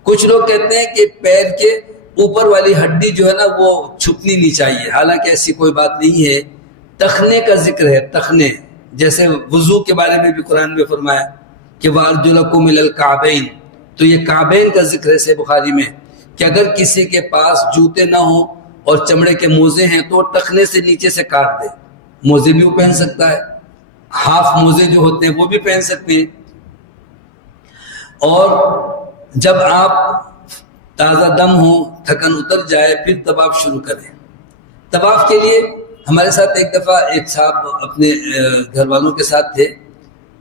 کچھ لوگ کہتے ہیں کہ پیر کے اوپر والی ہڈی جو ہے نا وہ چھپنی نہیں چاہیے، حالانکہ ایسی کوئی بات نہیں ہے۔ تخنے کا ذکر ہے، تخنے، جیسے وضو کے بارے میں بھی قرآن میں فرمایا کہ وَأَرْجُلَكُمْ إِلَى الْكَعْبَيْنِ، تو یہ کعبین کا ذکر ہے صحیح بخاری میں، کہ اگر کسی کے پاس جوتے نہ ہوں اور چمڑے کے موزے ہیں تو ٹخنے سے نیچے سے کاٹ دے۔ موزے بھی وہ پہن سکتا ہے، ہاف موزے جو ہوتے ہیں وہ بھی پہن سکتے ہیں۔ اور جب آپ تازہ دم ہو، تھکن اتر جائے، پھر طواف شروع کریں۔ طواف کے لیے ہمارے ساتھ ایک دفعہ ایک صاحب اپنے گھر والوں کے ساتھ تھے،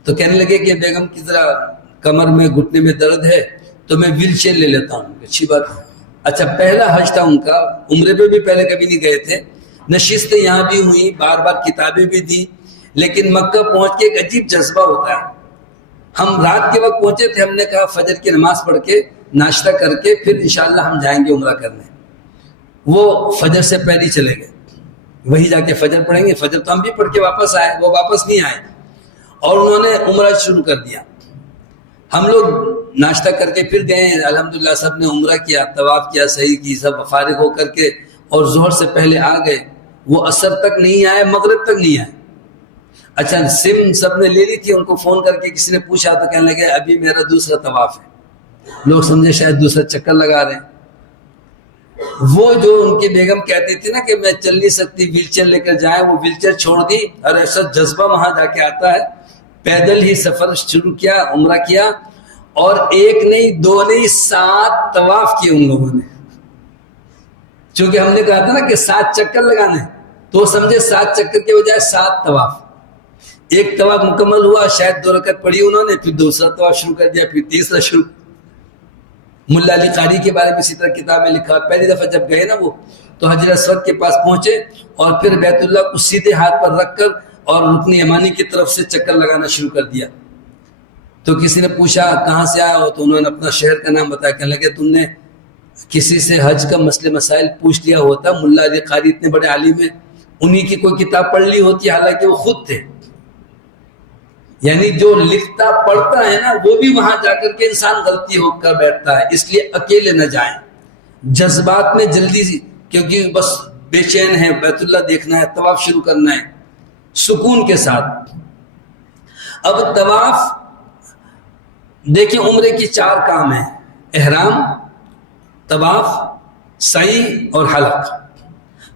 تو کہنے لگے کہ بیگم کی ذرا کمر میں گھٹنے میں درد ہے تو میں ویل چیئر لے لیتا ہوں۔ اچھی بات ہے۔ اچھا، پہلا حج تھا ان کا، عمرے پہ بھی پہلے کبھی نہیں گئے تھے، نشستیں یہاں بھی ہوئی، بار بار کتابیں بھی دی، لیکن مکہ پہنچ کے ایک عجیب جذبہ ہوتا ہے۔ ہم رات کے وقت پہنچے تھے، ہم نے کہا فجر کی نماز پڑھ کے ناشتہ کر کے پھر انشاءاللہ ہم جائیں گے عمرہ کرنے۔ وہ فجر سے پہلے چلے گئے، وہی جا کے فجر پڑھیں گے۔ فجر تو ہم بھی پڑھ کے واپس آئے، وہ واپس نہیں آئے، اور انہوں نے عمرہ شروع کر دیا۔ ہم لوگ ناشتہ کر کے پھر گئے، الحمدللہ سب نے عمرہ کیا، طواف کیا، صحیح کی، سب فارغ ہو کر کے اور ظہر سے پہلے آ گئے۔ وہ عصر تک نہیں آئے، مغرب تک نہیں آئے۔ اچھا، سم سب نے لے لی تھی، ان کو فون کر کے کسی نے پوچھا تو کہنے لگے ابھی میرا دوسرا طواف ہے۔ لوگ سمجھے شاید دوسرا چکر لگا رہے ہیں۔ وہ جو ان کی بیگم کہتی تھی نا کہ میں چل نہیں سکتی، ویل چیئر لے کر جائیں، وہ ویل چیئر چھوڑ دی، اور ایسا جذبہ وہاں جا کے آتا ہے۔ پیدل ہی سفر شروع کیا، عمرہ کیا، اور 1 نہیں 2 نہیں 7 طواف کیے ان لوگوں نے۔ چونکہ ہم نے کہا تھا نا کہ 7 چکر لگانے، تو سمجھے 7 چکر کے بجائے 7 طواف۔ 1 طواف مکمل ہوا، شاید 2 رکعت پڑھی انہوں نے، پھر دوسرا طواف شروع کر دیا، پھر تیسرا شروع۔ ملا علی قاری کے بارے میں اسی طرح کتاب میں لکھا، پہلی دفعہ جب گئے نا وہ، تو حجر اسود کے پاس پہنچے اور پھر بیت اللہ کو سیدھے ہاتھ پر رکھ کر اور رکن یمانی کی طرف سے چکر لگانا شروع کر دیا۔ تو کسی نے پوچھا کہاں سے آیا ہو، تو انہوں نے اپنا شہر کا نام بتایا، کہنے لگے تم نے کسی سے حج کا مسئلے مسائل پوچھ لیا ہوتا، ملا علی قاری اتنے بڑے عالم ہیں، انہی کی کوئی کتاب پڑھ لی ہوتی، حالانکہ وہ خود تھے. یعنی جو لکھتا پڑھتا ہے نا وہ بھی وہاں جا کر کے انسان غلطی ہو کر بیٹھتا ہے. اس لیے اکیلے نہ جائیں جذبات میں جلدی، کیونکہ بس بے چین ہے، بیت اللہ دیکھنا ہے، طواف شروع کرنا ہے سکون کے ساتھ. اب طواف دیکھیں، عمرے کی 4 کام ہیں: احرام، طواف، سعی اور حلق.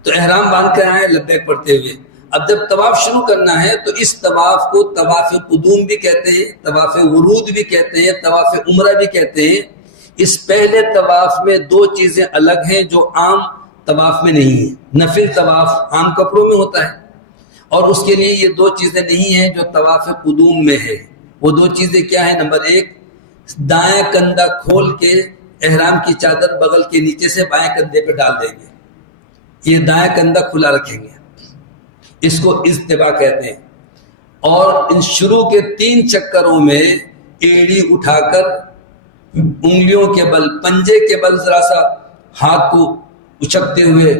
تو احرام باندھ کر آئے لبیک پڑھتے ہوئے. اب جب طواف شروع کرنا ہے تو اس طواف کو طواف قدوم بھی کہتے ہیں، طواف ورود بھی کہتے ہیں، طواف عمرہ بھی کہتے ہیں. اس پہلے طواف میں 2 چیزیں الگ ہیں جو عام طواف میں نہیں ہیں. نفل طواف عام کپڑوں میں ہوتا ہے، اور اس کے لیے یہ 2 چیزیں نہیں ہیں جو طواف قدوم میں ہے. وہ 2 چیزیں کیا ہیں؟ نمبر 1، دائیں کندھا کھول کے احرام کی چادر بغل کے نیچے سے بائیں کندھے پہ ڈال دیں گے. یہ دائیں کندھا کھلا رکھیں گے، اس کو اجتباء کہتے ہیں. اور ان شروع کے 3 چکروں میں ایڑی اٹھا کر انگلیوں کے بل، پنجے کے بل ذرا سا ہاتھ کو اچکتے ہوئے،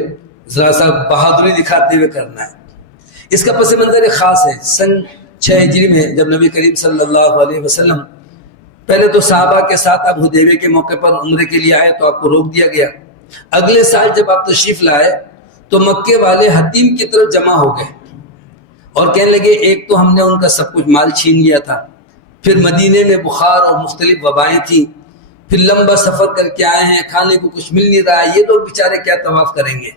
ذرا سا بہادری دکھاتے ہوئے کرنا ہے. اس کا پس منظر خاص ہے. سن 6 ہجری میں جب نبی کریم صلی اللہ علیہ وسلم پہلے تو صحابہ کے ساتھ اب حدیبیہ کے موقع پر عمرے کے لیے آئے تو آپ کو روک دیا گیا. اگلے سال جب آپ تشریف لائے تو مکے والے حتیم کی طرف جمع ہو گئے اور کہنے لگے ایک تو ہم نے ان کا سب کچھ مال چھین لیا تھا، پھر مدینے میں بخار اور مختلف وبائیں تھیں، پھر لمبا سفر کر کے آئے ہیں، کھانے کو کچھ مل نہیں رہا ہے، یہ لوگ بیچارے کیا طواف کریں گے.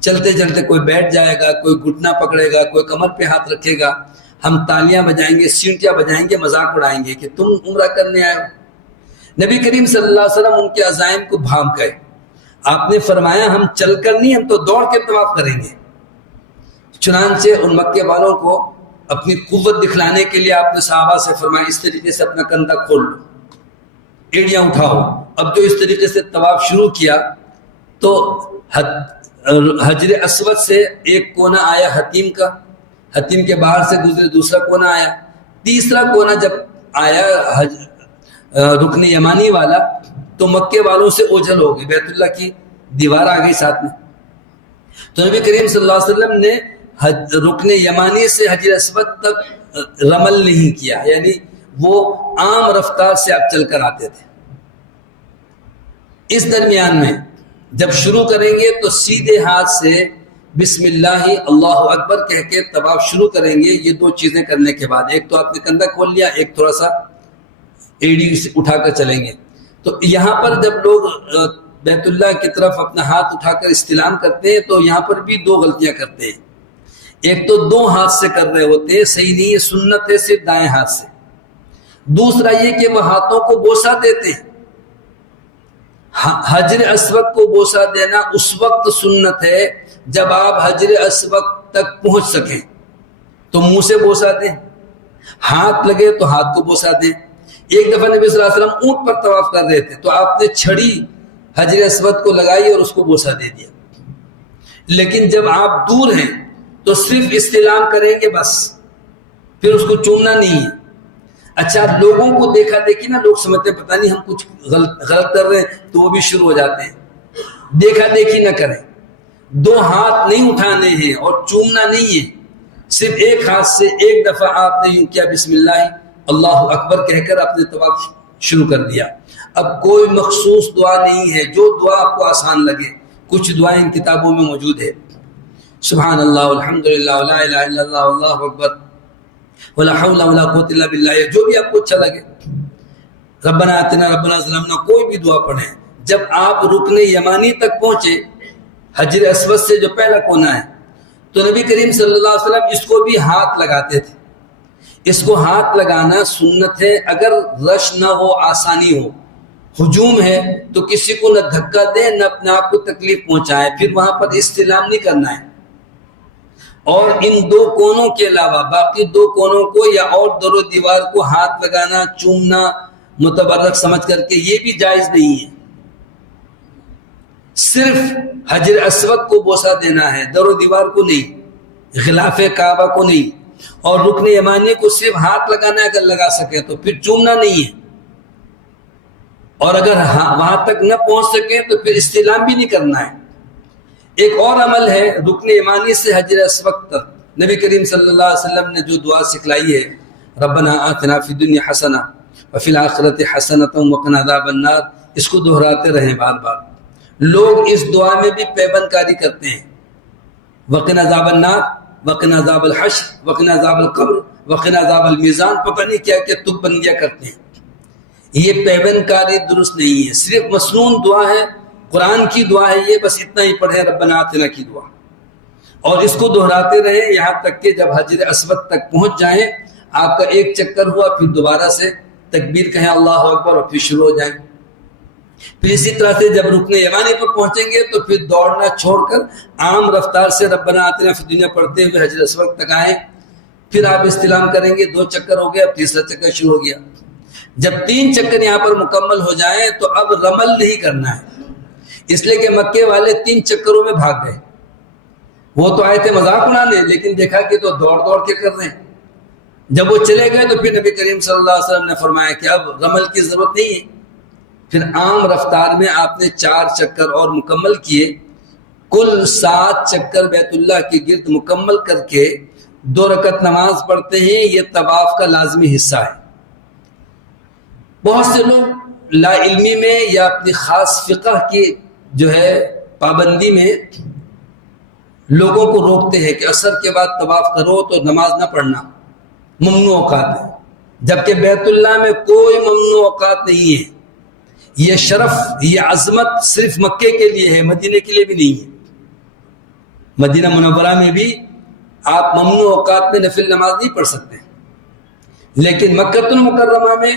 چلتے چلتے کوئی بیٹھ جائے گا، کوئی گھٹنا پکڑے گا، کوئی کمر پہ ہاتھ رکھے گا، ہم تالیاں بجائیں گے، سیٹیاں بجائیں گے، مذاق اڑائیں گے کہ تم عمرہ کرنے آئے ہو. نبی کریم صلی اللہ علیہ وسلم ان کے عزائم کو بھانپ گئے. آپ نے فرمایا ہم چل کر نہیں، ہم تو دوڑ کے طواف کریں گے. چنانچہ ان مکے والوں کو اپنی قوت دکھلانے کے لیے آپ نے صحابہ سے فرمایا اس طریقے سے اپنا کندھا کھول لو، ایڑیاں اٹھاؤ. اب جو اس طریقے سے طواف شروع کیا تو حجر اسود سے ایک کونا آیا حتیم کا، حتیم کے باہر سے گزرے دوسرا کونا آیا، تیسرا کونا جب آیا رکن یمانی والا تو مکے والوں سے اوجھل ہو گئی، بیت اللہ کی دیوار آ گئی ساتھ میں. تو نبی کریم صلی اللہ علیہ وسلم نے رکن یمانی سے حجر اسود تک رمل نہیں کیا، یعنی وہ عام رفتار سے آپ چل کر آتے تھے. اس درمیان میں جب شروع کریں گے تو سیدھے ہاتھ سے بسم اللہ اللہ اکبر کہہ کے طواف شروع کریں گے. یہ 2 چیزیں کرنے کے بعد ایک تو آپ نے کندھا کھول لیا، ایک تھوڑا سا ایڑی سے اٹھا کر چلیں گے. تو یہاں پر جب لوگ بیت اللہ کی طرف اپنا ہاتھ اٹھا کر استلام کرتے ہیں تو یہاں پر بھی 2 غلطیاں کرتے ہیں. ایک تو 2 ہاتھ سے کر رہے ہوتے ہیں، صحیح نہیں ہے، سنت ہے صرف دائیں ہاتھ سے. دوسرا یہ کہ وہ ہاتھوں کو بوسہ دیتے ہیں. حجر اسود کو بوسہ دینا اس وقت سنت ہے جب آپ حجر اسود تک پہنچ سکیں تو منہ سے بوسہ دیں، ہاتھ لگے تو ہاتھ کو بوسہ دیں. ایک دفعہ نبی صلی اللہ علیہ وسلم اونٹ پر طواف کر رہے تھے تو آپ نے چھڑی حجر اسود کو لگائی اور اس کو بوسہ دے دیا. لیکن جب آپ دور ہیں تو صرف استلام کریں گے بس، پھر اس کو چومنا نہیں ہے. اچھا لوگوں کو دیکھا دیکھی نا لوگ سمجھتے ہیں پتہ نہیں ہم کچھ غلط کر رہے ہیں تو وہ بھی شروع ہو جاتے ہیں. دیکھا دیکھی نہ کریں، 2 ہاتھ نہیں اٹھانے ہیں اور چومنا نہیں ہے، صرف ایک ہاتھ سے ایک دفعہ آپ نے یوں کیا بسم اللہ اللہ اکبر کہہ کر اپنے طواف شروع کر دیا. اب کوئی مخصوص دعا نہیں ہے، جو دعا آپ کو آسان لگے. کچھ دعائیں ان کتابوں میں موجود ہے، سبحان اللہ الحمدللہ لا الہ الا اللہ واللہ اکبر ولا حول ولا قوت الا باللہ، جو بھی آپ کو اچھا لگے. ربنا آتنا ربنا ظلمنا، کوئی بھی دعا پڑھیں. جب آپ رکن یمانی تک پہنچے، حجر اسود سے جو پہلا کونا ہے، تو نبی کریم صلی اللہ علیہ وسلم اس کو بھی ہاتھ لگاتے تھے. اس کو ہاتھ لگانا سنت ہے. اگر رش نہ ہو، آسانی ہو، ہجوم ہے تو کسی کو نہ دھکا دیں نہ اپنے آپ کو تکلیف پہنچائیں، پھر وہاں پر استلام نہیں کرنا ہے. اور ان 2 کونوں کے علاوہ باقی 2 کونوں کو یا اور در و دیوار کو ہاتھ لگانا، چومنا متبرک سمجھ کر کے یہ بھی جائز نہیں ہے. صرف حجر اسود کو بوسہ دینا ہے، در و دیوار کو نہیں، غلاف کعبہ کو نہیں. اور رکن یمانی کو صرف ہاتھ لگانا ہے، اگر لگا سکے تو، پھر چومنا نہیں ہے. اور اگر وہاں تک نہ پہنچ سکیں تو پھر استلام بھی نہیں کرنا ہے۔ ایک اور عمل ہے رکن یمانی سے حجر اسود تک، نبی کریم صلی اللہ علیہ وسلم نے جو دعا سکھلائی ہے، ربنا آتنا فی الدنیا حسنہ وفی الآخرۃ حسنۃ وقنا عذاب النار، اس کو دہراتے رہیں بار بار۔ لوگ اس دعا میں بھی پیوند کاری کرتے ہیں، وقنا عذاب النار، وقنا عذاب الحشر، وقنا عذاب القبر، وقنا عذاب المیزان، پتہ نہیں کیا کیا تک بندیاں کرتے ہیں۔ یہ پیوند کاری درست نہیں ہے، صرف مسنون دعا ہے، قرآن کی دعا ہے، یہ بس اتنا ہی پڑھیں ربنا آتنا کی دعا، اور اس کو دہراتے رہیں یہاں تک کہ جب حجر اسود تک پہنچ جائیں، آپ کا ایک چکر ہوا، پھر دوبارہ سے تکبیر کہیں اللہ اکبر اور پھر شروع ہو جائیں۔ پھر اسی طرح سے جب رکن یمانی پر پہنچیں گے تو پھر دوڑنا چھوڑ کر عام رفتار سے ربنا آتنا فی الدنیا پڑھتے ہوئے حجر اسود تک آئیں، پھر آپ استلام کریں گے، 2 چکر ہو گیا، اب تیسرا چکر شروع ہو گیا۔ جب 3 چکر یہاں پر مکمل ہو جائیں تو اب رمل نہیں کرنا ہے، اس لیے کہ مکے والے 3 چکروں میں بھاگ گئے، وہ تو آئے تھے مذاق اڑانے، لیکن دیکھا کہ تو دوڑ دوڑ کے کر رہے ہیں۔ جب وہ چلے گئے تو پھر نبی کریم صلی اللہ علیہ وسلم نے فرمایا کہ اب رمل کی ضرورت نہیں ہے۔ پھر عام رفتار میں آپ نے 4 چکر اور مکمل کیے، کل 7 چکر بیت اللہ کے گرد مکمل کر کے 2 رکعت نماز پڑھتے ہیں، یہ طواف کا لازمی حصہ ہے۔ بہت سے لوگ لا علمی میں یا اپنی خاص فقہ کی جو ہے پابندی میں لوگوں کو روکتے ہیں کہ عصر کے بعد طواف کرو تو نماز نہ پڑھنا، ممنوع اوقات ہے، جبکہ بیت اللہ میں کوئی ممنوع اوقات نہیں ہے۔ یہ شرف، یہ عظمت صرف مکے کے لیے ہے، مدینے کے لیے بھی نہیں ہے۔ مدینہ منورہ میں بھی آپ ممنوع اوقات میں نفل نماز نہیں پڑھ سکتے، لیکن مکہ المکرمہ میں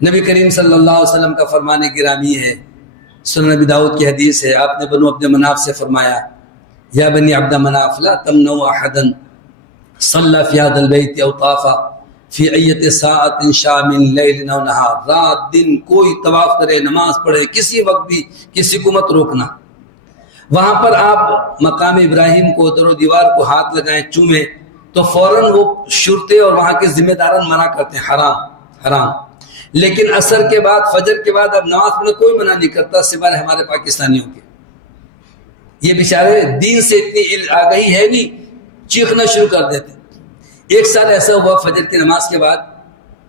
نبی کریم صلی اللہ علیہ وسلم کا فرمان گرامی ہے، سنن نبی داؤد کی حدیث ہے، آپ نے بنو عبد مناف سے فرمایا یا بنی عبد مناف لا تمنعوا احدا صلی فی هذا البیت او طاف فی ایت ساعت شاء من لیل او نہار، رات دن کوئی طواف کرے، نماز پڑھے، کسی وقت بھی کسی کو مت روکنا۔ وہاں پر آپ مقام ابراہیم کو، در و دیوار کو ہاتھ لگائیں، چومیں تو فوراً وہ شرطے اور وہاں کے ذمہ داران منع کرتے ہیں، حرام حرام۔ لیکن عصر کے بعد، فجر کے بعد اب نماز پڑھنے کوئی منع نہیں کرتا سوائے ہمارے پاکستانیوں کے۔ یہ بیچارے دین سے اتنی آگہی ہے نہیں، چیخنا شروع کر دیتے۔ ایک سال ایسا ہوا، فجر کی نماز کے بعد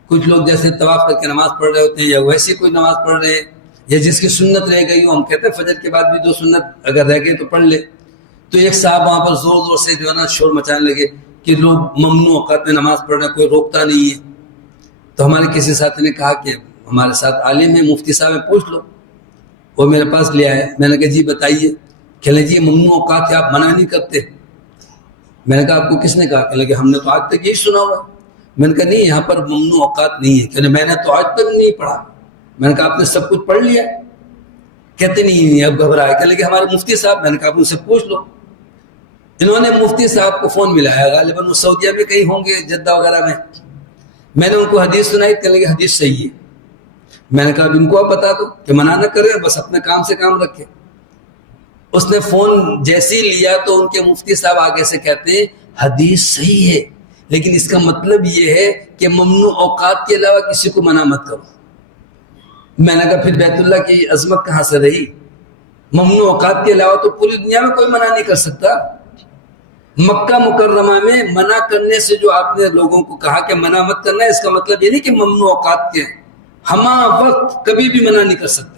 کچھ لوگ جیسے طواف کر کے نماز پڑھ رہے ہوتے ہیں یا ویسے کوئی نماز پڑھ رہے ہیں، یا جس کی سنت رہ گئی ہو، ہم کہتے ہیں فجر کے بعد بھی 2 سنت اگر رہ گئے تو پڑھ لے، تو ایک صاحب وہاں پر زور زور سے جو ہے نا شور مچانے لگے کہ لوگ ممنوع اوقات میں نماز پڑھ رہے ہیں، کوئی روکتا نہیں ہے۔ تو ہمارے کسی ساتھی نے کہا کہ ہمارے ساتھ عالم ہے، مفتی صاحب ہے، پوچھ لو۔ وہ میرے پاس لے آئے، میں نے کہا جی بتائیے۔ کہنے جی یہ ممنوع اوقات ہے، آپ منع نہیں کرتے۔ میں نے کہا آپ کو کس نے کہا؟ کہنے کہ ہم نے تو آج تک یہی سنا ہوا۔ میں نے کہا نہیں، یہاں پر ممنوع اوقات نہیں ہے۔ کہنے میں نے تو آج تک نہیں پڑھا۔ میں نے کہا آپ نے سب کچھ پڑھ لیا؟ کہتے نہیں، اب گھبرائے۔ کہنے کہ ہمارے مفتی صاحب، میں نے کہا آپ ان سے پوچھ لو۔ انہوں نے مفتی صاحب کو فون ملایا، غالباً وہ سعودیہ میں کہیں ہوں گے، جدہ وغیرہ میں۔ میں نے ان کو حدیث سنائی، کہنے کہ حدیث صحیح ہے۔ میں نے کہا اب ان کو آپ بتا دو کہ منع نہ کرے، بس اپنے کام سے کام رکھے۔ اس نے فون جیسے ہی لیا تو ان کے مفتی صاحب آگے سے کہتے ہیں حدیث صحیح ہے، لیکن اس کا مطلب یہ ہے کہ ممنوع اوقات کے علاوہ کسی کو منع مت کرو۔ میں نے کہا پھر بیت اللہ کی عظمت کہاں سے رہی؟ ممنوع اوقات کے علاوہ تو پوری دنیا میں کوئی منع نہیں کر سکتا۔ مکہ مکرمہ میں منع کرنے سے جو آپ نے لوگوں کو کہا کہ منع مت کرنا ہے، اس کا مطلب یہ نہیں کہ ممنوع اوقات کے ہمہ وقت کبھی بھی منع نہیں کر سکتے۔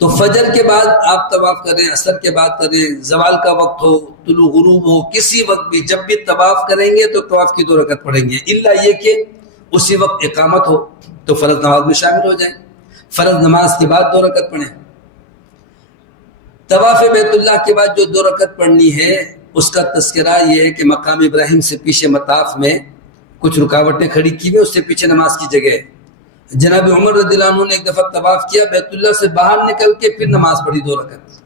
تو فجر کے بعد آپ طواف کریں، عصر کے بعد کریں، زوال کا وقت ہو، طلوع غروب ہو، کسی وقت بھی جب بھی طواف کریں گے تو طواف کی 2 رکعت پڑھیں گے، الا یہ کہ اسی وقت اقامت ہو تو فرض نماز میں شامل ہو جائیں، فرض نماز کے بعد 2 رکعت پڑھیں۔ طواف بیت اللہ کے بعد جو 2 رکعت پڑھنی ہے اس کا تذکرہ یہ ہے کہ مقام ابراہیم سے پیچھے مطاف میں کچھ رکاوٹیں کھڑی کی ہوئی، اس سے پیچھے نماز کی جگہ ہے۔ جناب عمر رضی اللہ عنہ نے ایک دفعہ طواف کیا، بیت اللہ سے باہر نکل کے پھر نماز پڑھی 2 رکعت،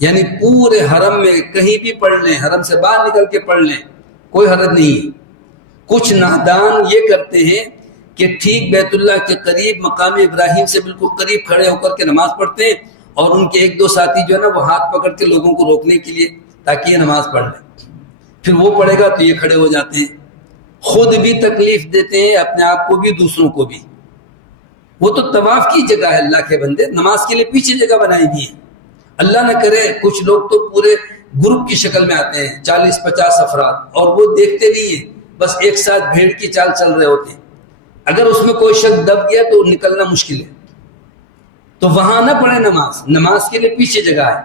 یعنی پورے حرم میں کہیں بھی پڑھ لیں، حرم سے باہر نکل کے پڑھ لیں، کوئی حرج نہیں۔ کچھ نادان یہ کرتے ہیں کہ ٹھیک بیت اللہ کے قریب مقام ابراہیم سے بالکل قریب کھڑے ہو کر کے نماز پڑھتے ہیں، اور ان کے 1-2 ساتھی جو ہے نا وہ ہاتھ پکڑ کے لوگوں کو روکنے کے لیے تاکہ یہ نماز پڑھ لیں، پھر وہ پڑھے گا تو یہ کھڑے ہو جاتے ہیں، خود بھی تکلیف دیتے ہیں اپنے آپ کو بھی دوسروں کو بھی۔ وہ تو طواف کی جگہ ہے اللہ کے بندے، نماز کے لیے پیچھے جگہ بنائی گئی ہے۔ اللہ نہ کرے کچھ لوگ تو پورے گروپ کی شکل میں آتے ہیں، 40-50 افراد، اور وہ دیکھتے نہیں ہیں، بس ایک ساتھ بھیڑ کی چال چل رہے ہوتے ہیں۔ اگر اس میں کوئی شخص دب گیا تو نکلنا مشکل ہے، تو وہاں نہ پڑھے نماز، نماز کے لیے پیچھے جگہ ہے۔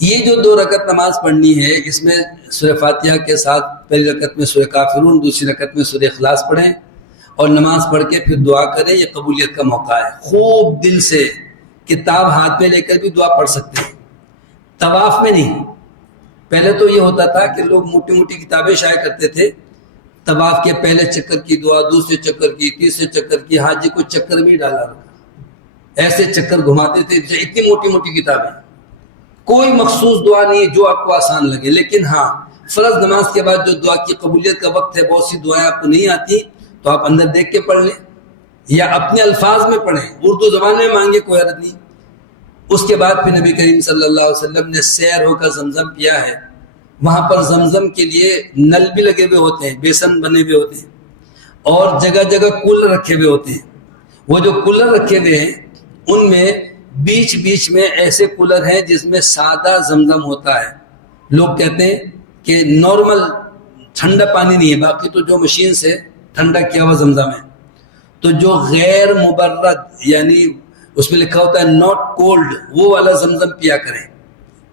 یہ جو 2 رکعت نماز پڑھنی ہے، اس میں سورہ فاتحہ کے ساتھ پہلی رکعت میں سورہ کافرون، دوسری رکعت میں سورہ اخلاص پڑھیں اور نماز پڑھ کے پھر دعا کریں۔ یہ قبولیت کا موقع ہے، خوب دل سے کتاب ہاتھ میں لے کر بھی دعا پڑھ سکتے ہیں، طواف میں نہیں۔ پہلے تو یہ ہوتا تھا کہ لوگ موٹی موٹی کتابیں شائع کرتے تھے، طواف کے پہلے چکر کی دعا، دوسرے چکر کی، تیسرے چکر کی، حاجی کو چکر میں ڈالا رکھا، ایسے چکر گھماتے تھے، اتنی موٹی موٹی کتابیں۔ کوئی مخصوص دعا نہیں ہے جو آپ کو آسان لگے، لیکن ہاں فرض نماز کے بعد جو دعا کی قبولیت کا وقت ہے، بہت سی دعائیں آپ کو نہیں آتی تو آپ اندر دیکھ کے پڑھ لیں یا اپنے الفاظ میں پڑھیں، اردو زبان میں مانگے، کوئی حرج نہیں۔ اس کے بعد پھر نبی کریم صلی اللہ علیہ وسلم نے سیر ہو کر زمزم پیا ہے۔ وہاں پر زمزم کے لیے نل بھی لگے ہوئے ہوتے ہیں، بیسن بنے ہوئے ہوتے ہیں، اور جگہ جگہ کولر رکھے ہوئے ہوتے ہیں۔ وہ جو کولر رکھے ہوئے ہیں ان میں بیچ بیچ میں ایسے کولر ہیں جس میں سادہ زمزم ہوتا ہے۔ لوگ کہتے ہیں کہ نارمل ٹھنڈا پانی نہیں ہے، باقی تو جو مشین سے ٹھنڈا کیا ہوا زمزم ہے۔ تو جو غیر مبرد، یعنی اس میں لکھا ہوتا ہے ناٹ کولڈ، وہ والا زمزم پیا کریں۔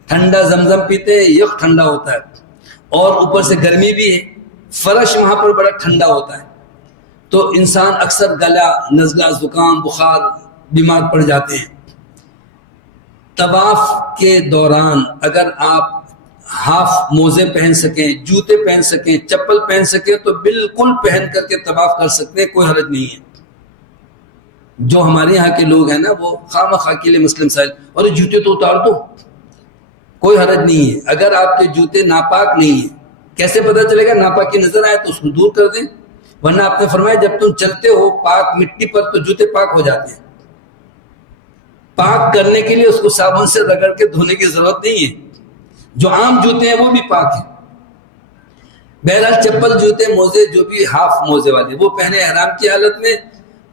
ٹھنڈا زمزم پیتے یک ٹھنڈا ہوتا ہے، اور اوپر سے گرمی بھی ہے، فرش وہاں پر بڑا ٹھنڈا ہوتا ہے، تو انسان اکثر گلا، نزلہ، زکام، بخار بیمار پڑ جاتے ہیں۔ طواف کے دوران اگر آپ ہاف موزے پہن سکیں، جوتے پہن سکیں، چپل پہن سکیں تو بالکل پہن کر کے طواف کر سکتے ہیں، کوئی حرج نہیں ہے۔ جو ہمارے یہاں کے لوگ ہیں نا، وہ خواہ مخواہ کے لیے مسلم سائل، اور جوتے تو اتار دو، کوئی حرج نہیں ہے۔ اگر آپ کے جوتے ناپاک نہیں ہیں، کیسے پتہ چلے گا؟ ناپاکی نظر آئے تو اس کو دور کر دیں، ورنہ آپ نے فرمایا جب تم چلتے ہو پاک مٹی پر تو جوتے پاک ہو جاتے ہیں۔ پاک کرنے کے لیے اس کو صابن سے رگڑ کے دھونے کی ضرورت نہیں ہے۔ جو عام جوتے ہیں وہ بھی پاک ہیں۔ بہرحال چپل، جوتے، موزے، جو بھی ہاف موزے والے، وہ پہنے احرام کی حالت میں،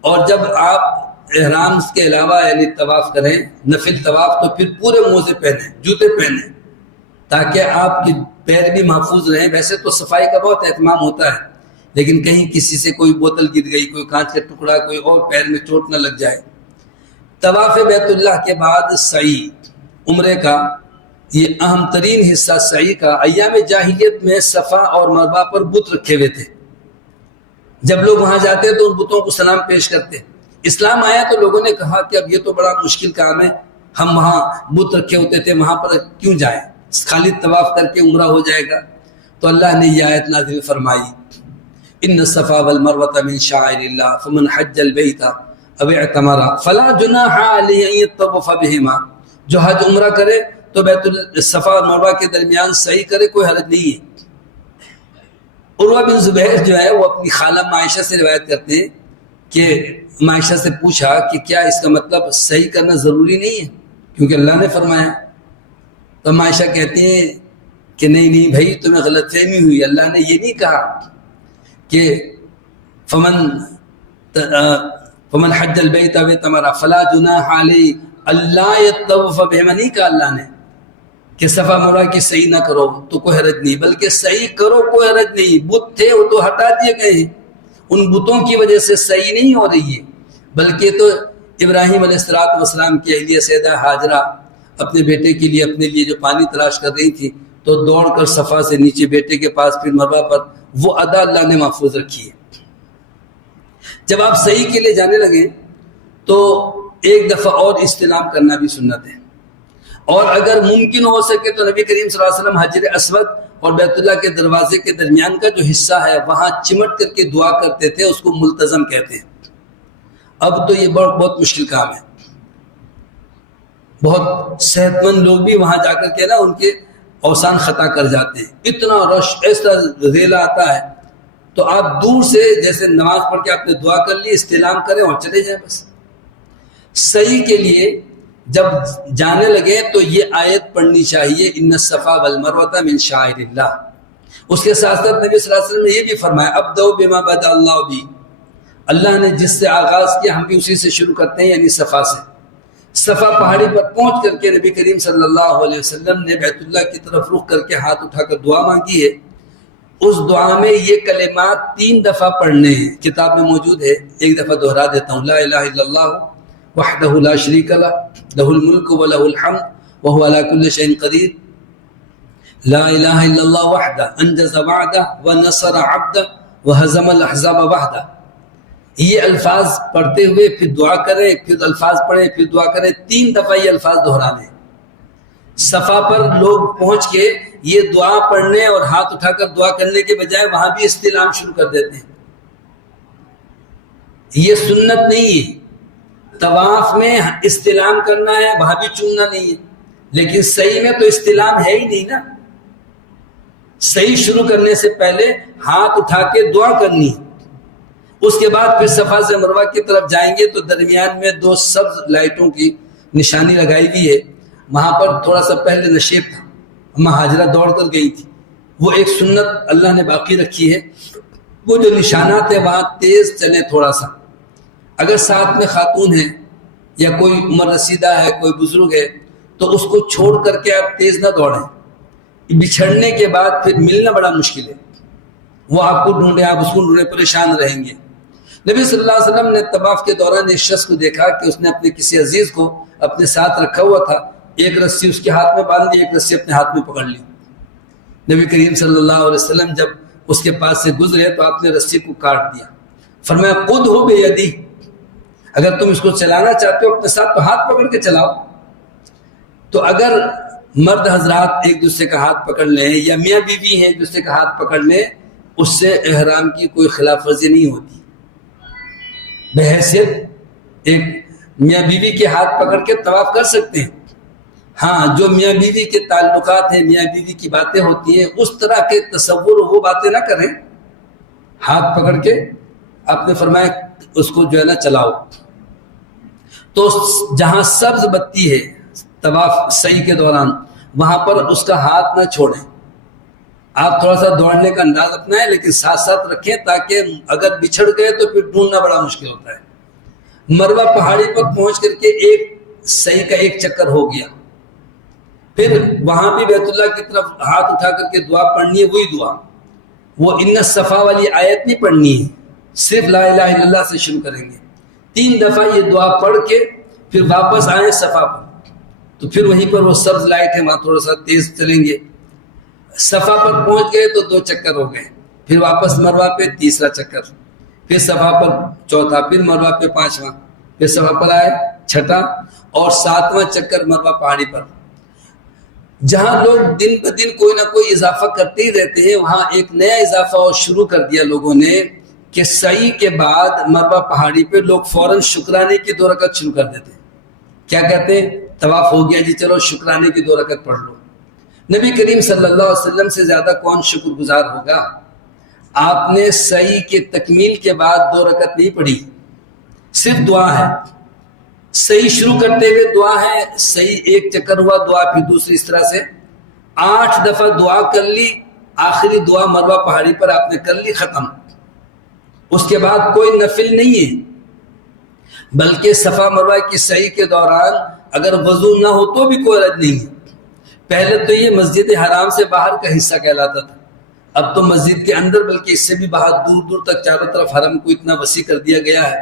اور جب آپ احرام کے علاوہ یعنی طواف کریں، نفل طواف، تو پھر پورے موزے پہنیں، جوتے پہنیں، تاکہ آپ کے پیر بھی محفوظ رہیں۔ ویسے تو صفائی کا بہت اہتمام ہوتا ہے، لیکن کہیں کسی سے کوئی بوتل گر گئی، کوئی کانچ کا ٹکڑا، کوئی اور پیر میں چوٹ نہ لگ جائے۔ طواف بیت اللہ کے بعد سعی، عمرے کا یہ اہم ترین حصہ سعی کا۔ ایام جاہلیت میں صفا اور مروہ پر بت رکھے ہوئے تھے، جب لوگ وہاں جاتے تو ان بتوں کو سلام پیش کرتے۔ اسلام آیا تو لوگوں نے کہا کہ اب یہ تو بڑا مشکل کام ہے، ہم وہاں بت رکھے ہوتے تھے وہاں پر کیوں جائیں، خالی طواف کر کے عمرہ ہو جائے گا۔ تو اللہ نے یہ آیت نازل فرمائی، ان الصفا والمروۃ من شعائر اللہ فمن حج البیت او اعتمر فلا جناح علیہ ان یطوف بہما۔ جو حج عمرہ کرے تو بیت الصفا اور مروہ کے درمیان سعی کرے، کوئی حرج نہیں ہے۔ عروہ بن زبیر جو ہے وہ اپنی خالہ عائشہ سے روایت کرتے ہیں کہ عائشہ سے پوچھا کہ کیا اس کا مطلب صحیح کرنا ضروری نہیں ہے کیونکہ اللہ نے فرمایا؟ تو عائشہ کہتے ہیں کہ نہیں بھائی، تمہیں غلط فہمی ہوئی، اللہ نے یہ نہیں کہا کہ فمن حج البیت او اعتمر فلا جناح علیہ اللہ یطوف بہما، نہیں کہا اللہ نے کہ صفا مروہ کی صحیح نہ کرو تو کوئی حرج نہیں، بلکہ صحیح کرو، کوئی حرج نہیں۔ بت تھے وہ تو ہٹا دیے گئے ہیں، ان بتوں کی وجہ سے صحیح نہیں ہو رہی ہے، بلکہ تو ابراہیم علیہ السلام کی اہلیہ سیدہ ہاجرہ اپنے بیٹے کے لیے، اپنے لیے جو پانی تلاش کر رہی تھی، تو دوڑ کر صفا سے نیچے بیٹے کے پاس، پھر مروہ پر، وہ ادا اللہ نے محفوظ رکھی ہے۔ جب آپ صحیح کے لیے جانے لگے تو ایک دفعہ اور استلام کرنا بھی سنت ہے، اور اگر ممکن ہو سکے تو نبی کریم صلی اللہ علیہ وسلم حجر اسود اور بیت اللہ کے دروازے کے درمیان کا جو حصہ ہے وہاں چمٹ کر کے دعا کرتے تھے، اس کو ملتزم کہتے ہیں۔ اب تو یہ بہت مشکل کام ہے، بہت صحت مند لوگ بھی وہاں جا کر کے نا ان کے اوسان خطا کر جاتے ہیں، اتنا رش، ایسا ریلا آتا ہے۔ تو آپ دور سے جیسے نماز پڑھ کے آپ نے دعا کر لی، استلام کریں اور چلے جائیں بس۔ صحیح کے لیے جب جانے لگے تو یہ آیت پڑھنی چاہیے، ان الصفا والمروۃ من شعائر اللہ۔ اس کے ساتھ ساتھ نبی صلی اللہ علیہ وسلم نے یہ بھی فرمایا، ابدؤ بما بدا اللہ بی، اللہ نے جس سے آغاز کیا ہم بھی اسی سے شروع کرتے ہیں، یعنی صفا سے۔ صفا پہاڑی پر پہنچ کر کے نبی کریم صلی اللہ علیہ وسلم نے بیت اللہ کی طرف رخ کر کے ہاتھ اٹھا کر دعا مانگی ہے۔ اس دعا میں یہ کلمات 3 دفعہ پڑھنے ہیں، کتاب میں موجود ہے، ایک دفعہ دہرا دیتا ہوں، لا الہ الا اللہ وحدہ لا شریک لہ لہ الملک ولہ الحمد وہو علی کل شیء قدیر، لا الہ الا اللہ وحدہ انجز وعدہ ونصر عبدہ وہزم الاحزاب وحدہ۔ یہ الفاظ پڑھتے ہوئے پھر دعا کریں، پھر الفاظ پڑھیں، پھر دعا کریں، 3 دفعہ یہ الفاظ دہرانے۔ صفا پر لوگ پہنچ کے یہ دعا پڑھنے اور ہاتھ اٹھا کر دعا کرنے کے بجائے وہاں بھی استلام شروع کر دیتے ہیں۔ یہ سنت نہیں ہے، طواف میں استلام کرنا ہے، وہاں بھی چومنا نہیں ہے، لیکن صحیح میں تو استلام ہے ہی نہیں نا۔ صحیح شروع کرنے سے پہلے ہاتھ اٹھا کے دعا کرنی ہے، اس کے بعد پھر صفا سے مروہ کی طرف جائیں گے تو درمیان میں 2 سبز لائٹوں کی نشانی لگائی ہوئی ہے، وہاں پر تھوڑا سا پہلے نشیب تھا، اما ہاجرہ دوڑ کر گئی تھی، وہ ایک سنت اللہ نے باقی رکھی ہے۔ وہ جو نشانات ہیں وہاں تیز چلیں تھوڑا سا، اگر ساتھ میں خاتون ہے یا کوئی عمر رسیدہ ہے، کوئی بزرگ ہے، تو اس کو چھوڑ کر کے آپ تیز نہ دوڑیں، بچھڑنے کے بعد پھر ملنا بڑا مشکل ہے، وہ آپ کو ڈھونڈے، آپ اس کو ڈھونڈے، پریشان رہیں گے۔ نبی صلی اللہ علیہ وسلم نے طواف کے دوران ایک شخص کو دیکھا کہ اس نے اپنے کسی عزیز کو اپنے ساتھ رکھا ہوا تھا، ایک رسی اس کے ہاتھ میں باندھ لی، ایک رسی اپنے ہاتھ میں پکڑ لی۔ نبی کریم صلی اللہ علیہ وسلم جب اس کے پاس سے گزرے تو آپ نے رسی کو کاٹ دیا، فرمایا خود ہو بے یدی، اگر تم اس کو چلانا چاہتے ہو اپنے ساتھ تو ہاتھ پکڑ کے چلاؤ۔ تو اگر مرد حضرات ایک دوسرے کا ہاتھ پکڑ لیں یا میاں بیوی ہیں ایک دوسرے کا ہاتھ پکڑ لیں، اس سے احرام کی کوئی خلاف ورزی نہیں ہوتی۔ بحیثیت ایک میاں بیوی کے ہاتھ پکڑ کے طواف کر سکتے ہیں، ہاں جو میاں بیوی کے تعلقات ہیں، میاں بیوی کی باتیں ہوتی ہیں، اس طرح کے تصور وہ باتیں نہ کریں، ہاتھ پکڑ کے آپ نے فرمایا اس کو جو ہے نا چلاؤ۔ تو جہاں سبز بتی ہے طواف سعی کے دوران، وہاں پر اس کا ہاتھ نہ چھوڑیں، آپ تھوڑا سا دوڑنے کا انداز اپنائیں لیکن ساتھ ساتھ رکھیں تاکہ اگر بچھڑ گئے تو پھر ڈھونڈنا بڑا مشکل ہوتا ہے۔ مروہ پہاڑی پر پہنچ کر کے ایک سعی کا ایک چکر ہو گیا، پھر وہاں بھی بیت اللہ کی طرف ہاتھ اٹھا کر کے دعا پڑھنی ہے، وہی دعا، وہ ان الصفا والی آیت نہیں پڑھنی ہے، صرف لا الہ الا اللہ سے شروع کریں گے۔ 3 دفعہ یہ دعا پڑھ کے پھر واپس آئیں صفا پر، تو پھر وہیں پر وہ سبز لائٹ ہے، وہاں تھوڑا سا تیز چلیں گے۔ صفا پر پہنچ گئے تو 2 چکر ہو گئے، پھر واپس مروہ پہ 3را چکر، پھر صفا پر 4تھا، پھر مروہ پہ 5واں، پھر صفا پر آئے 6ٹھا اور 7واں چکر مروہ پہاڑی پر۔ جہاں لوگ دن بہ دن کوئی نہ کوئی اضافہ کرتے ہی رہتے ہیں، وہاں ایک نیا اضافہ اور شروع کر دیا لوگوں نے کہ سعی کے بعد مروہ پہاڑی پہ لوگ فوراً شکرانے کی 2 رکعت شروع کر دیتے ہیں۔ کیا کہتے ہیں؟ طواف ہو گیا جی، چلو شکرانے کی 2 رکعت پڑھ لو۔ نبی کریم صلی اللہ علیہ وسلم سے زیادہ کون شکر گزار ہوگا؟ آپ نے سعی کے تکمیل کے بعد 2 رکعت نہیں پڑھی، صرف دعا ہے، صحیح شروع کرتے ہوئے دعا ہے، صحیح ایک چکر ہوا دعا، پھر دوسری، اس طرح سے 8 دفعہ دعا کر لی، آخری دعا مروہ پہاڑی پر آپ نے کر لی، ختم۔ اس کے بعد کوئی نفل نہیں ہے، بلکہ صفا مروہ کی سعی کے دوران اگر وضو نہ ہو تو بھی کوئی حرج نہیں ہے۔ پہلے تو یہ مسجد حرام سے باہر کا حصہ کہلاتا تھا، اب تو مسجد کے اندر بلکہ اس سے بھی باہر دور دور تک چاروں طرف حرم کو اتنا وسیع کر دیا گیا ہے۔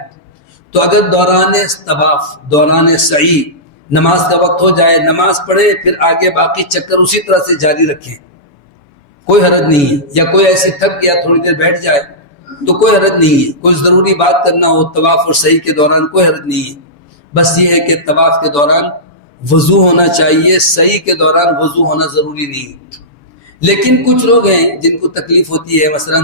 تو اگر دوران طواف، دوران سعی نماز کا وقت ہو جائے، نماز پڑھے، پھر آگے باقی چکر اسی طرح سے جاری رکھیں، کوئی حرج نہیں ہے۔ یا کوئی ایسے تھک گیا تھوڑی دیر بیٹھ جائے تو کوئی حرج نہیں ہے، کوئی ضروری بات کرنا ہو طواف اور سعی کے دوران کوئی حرج نہیں ہے۔ بس یہ ہے کہ طواف کے دوران وضو ہونا چاہیے، سعی کے دوران وضو ہونا ضروری نہیں۔ لیکن کچھ لوگ ہیں جن کو تکلیف ہوتی ہے، مثلا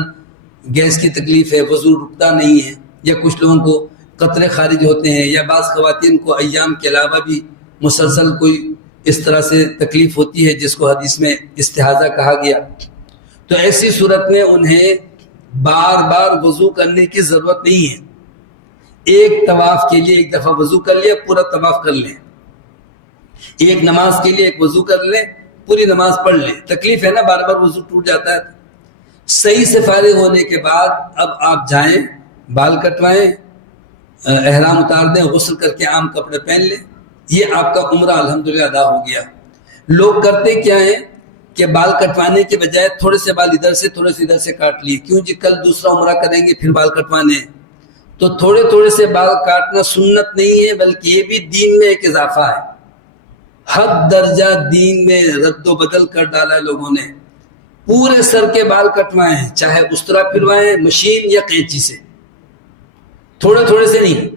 گیس کی تکلیف ہے، وضو رکتا نہیں ہے، یا کچھ لوگوں کو قطرے خارج ہوتے ہیں، یا بعض خواتین کو ایام کے علاوہ بھی مسلسل کوئی اس طرح سے تکلیف ہوتی ہے جس کو حدیث میں استحاضہ کہا گیا، تو ایسی صورت میں انہیں بار بار وضو کرنے کی ضرورت نہیں ہے۔ ایک طواف کے لیے ایک دفعہ وضو کر لیا، پورا طواف کر لیں، ایک نماز کے لیے ایک وضو کر لیں، پوری نماز پڑھ لیں۔ تکلیف ہے نا، بار بار وضو ٹوٹ جاتا ہے۔ صحیح سے فارغ ہونے کے بعد اب آپ جائیں بال کٹوائیں، احرام اتار دیں، غسل کر کے عام کپڑے پہن لیں، یہ آپ کا عمرہ الحمدللہ ادا ہو گیا۔ لوگ کرتے کیا ہیں کہ بال کٹوانے کے بجائے تھوڑے سے بال ادھر سے تھوڑے سے ادھر سے کاٹ لیے، کیوں جی کل دوسرا عمرہ کریں گے پھر بال کٹوانے، تو تھوڑے تھوڑے سے بال کاٹنا سنت نہیں ہے، بلکہ یہ بھی دین میں ایک اضافہ ہے۔ حد درجہ دین میں رد و بدل کر ڈالا ہے لوگوں نے، پورے سر کے بال کٹوائے ہیں، چاہے استرا پھروائیں مشین یا قینچی سے، تھوڑے تھوڑے سے نہیں۔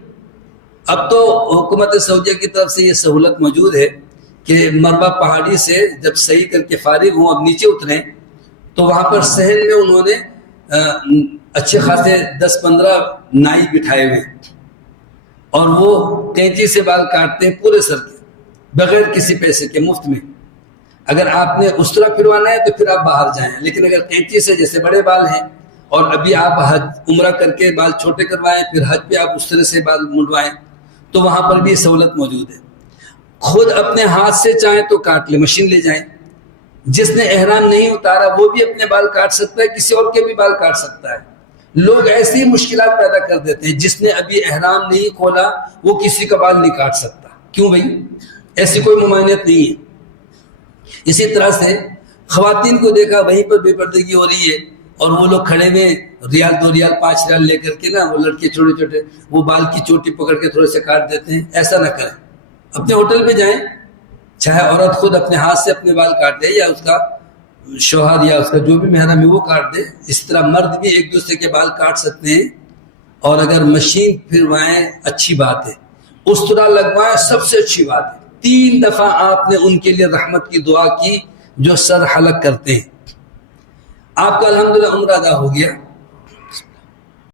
اب تو حکومت سعودیہ کی طرف سے یہ سہولت موجود ہے کہ مربع پہاڑی سے جب صحیح کر کے فارغ ہوں اب نیچے اتریں تو وہاں پر صحن میں انہوں نے اچھے خاصے 10-15 نائی بٹھائے ہوئے اور وہ قینچی سے بال کاٹتے ہیں پورے سر کے بغیر کسی پیسے کے، مفت میں۔ اگر آپ نے استرا پھروانا ہے تو پھر آپ باہر جائیں، لیکن اگر قینچی سے، جیسے بڑے بال ہیں اور ابھی آپ حج عمرہ کر کے بال چھوٹے کروائیں پھر حج پہ آپ استرے سے بال منڈوائیں تو وہاں پر بھی سہولت موجود ہے۔ خود اپنے ہاتھ سے چاہیں تو کاٹ لیں، مشین لے جائیں۔ جس نے احرام نہیں اتارا وہ بھی اپنے بال کاٹ سکتا ہے، کسی اور کے بھی بال کاٹ سکتا ہے۔ لوگ ایسی مشکلات پیدا کر دیتے ہیں، جس نے ابھی احرام نہیں کھولا وہ کسی کا بال نہیں کاٹ سکتا، کیوں بھائی؟ ایسی کوئی ممانعت نہیں ہے۔ اسی طرح سے خواتین کو دیکھا وہیں پر بے پردگی ہو رہی ہے اور وہ لوگ کھڑے میں ریال 2 ریال 5 ریال لے کر کے نا وہ لڑکے چھوٹے چھوٹے وہ بال کی چوٹی پکڑ کے تھوڑے سے کاٹ دیتے ہیں۔ ایسا نہ کریں، اپنے ہوٹل پہ جائیں، چاہے عورت خود اپنے ہاتھ سے اپنے بال کاٹ دے یا اس کا شوہر یا اس کا جو بھی محرم ہے وہ کاٹ دے۔ اس طرح مرد بھی ایک دوسرے کے بال کاٹ سکتے ہیں، اور اگر مشین پھروائیں اچھی بات ہے، استرا لگوائیں سب سے اچھی بات ہے۔ 3 دفعہ آپ نے ان کے لیے رحمت کی دعا کی جو سر حلق کرتے ہیں۔ آپ کا الحمدللہ عمرہ ادا ہو گیا۔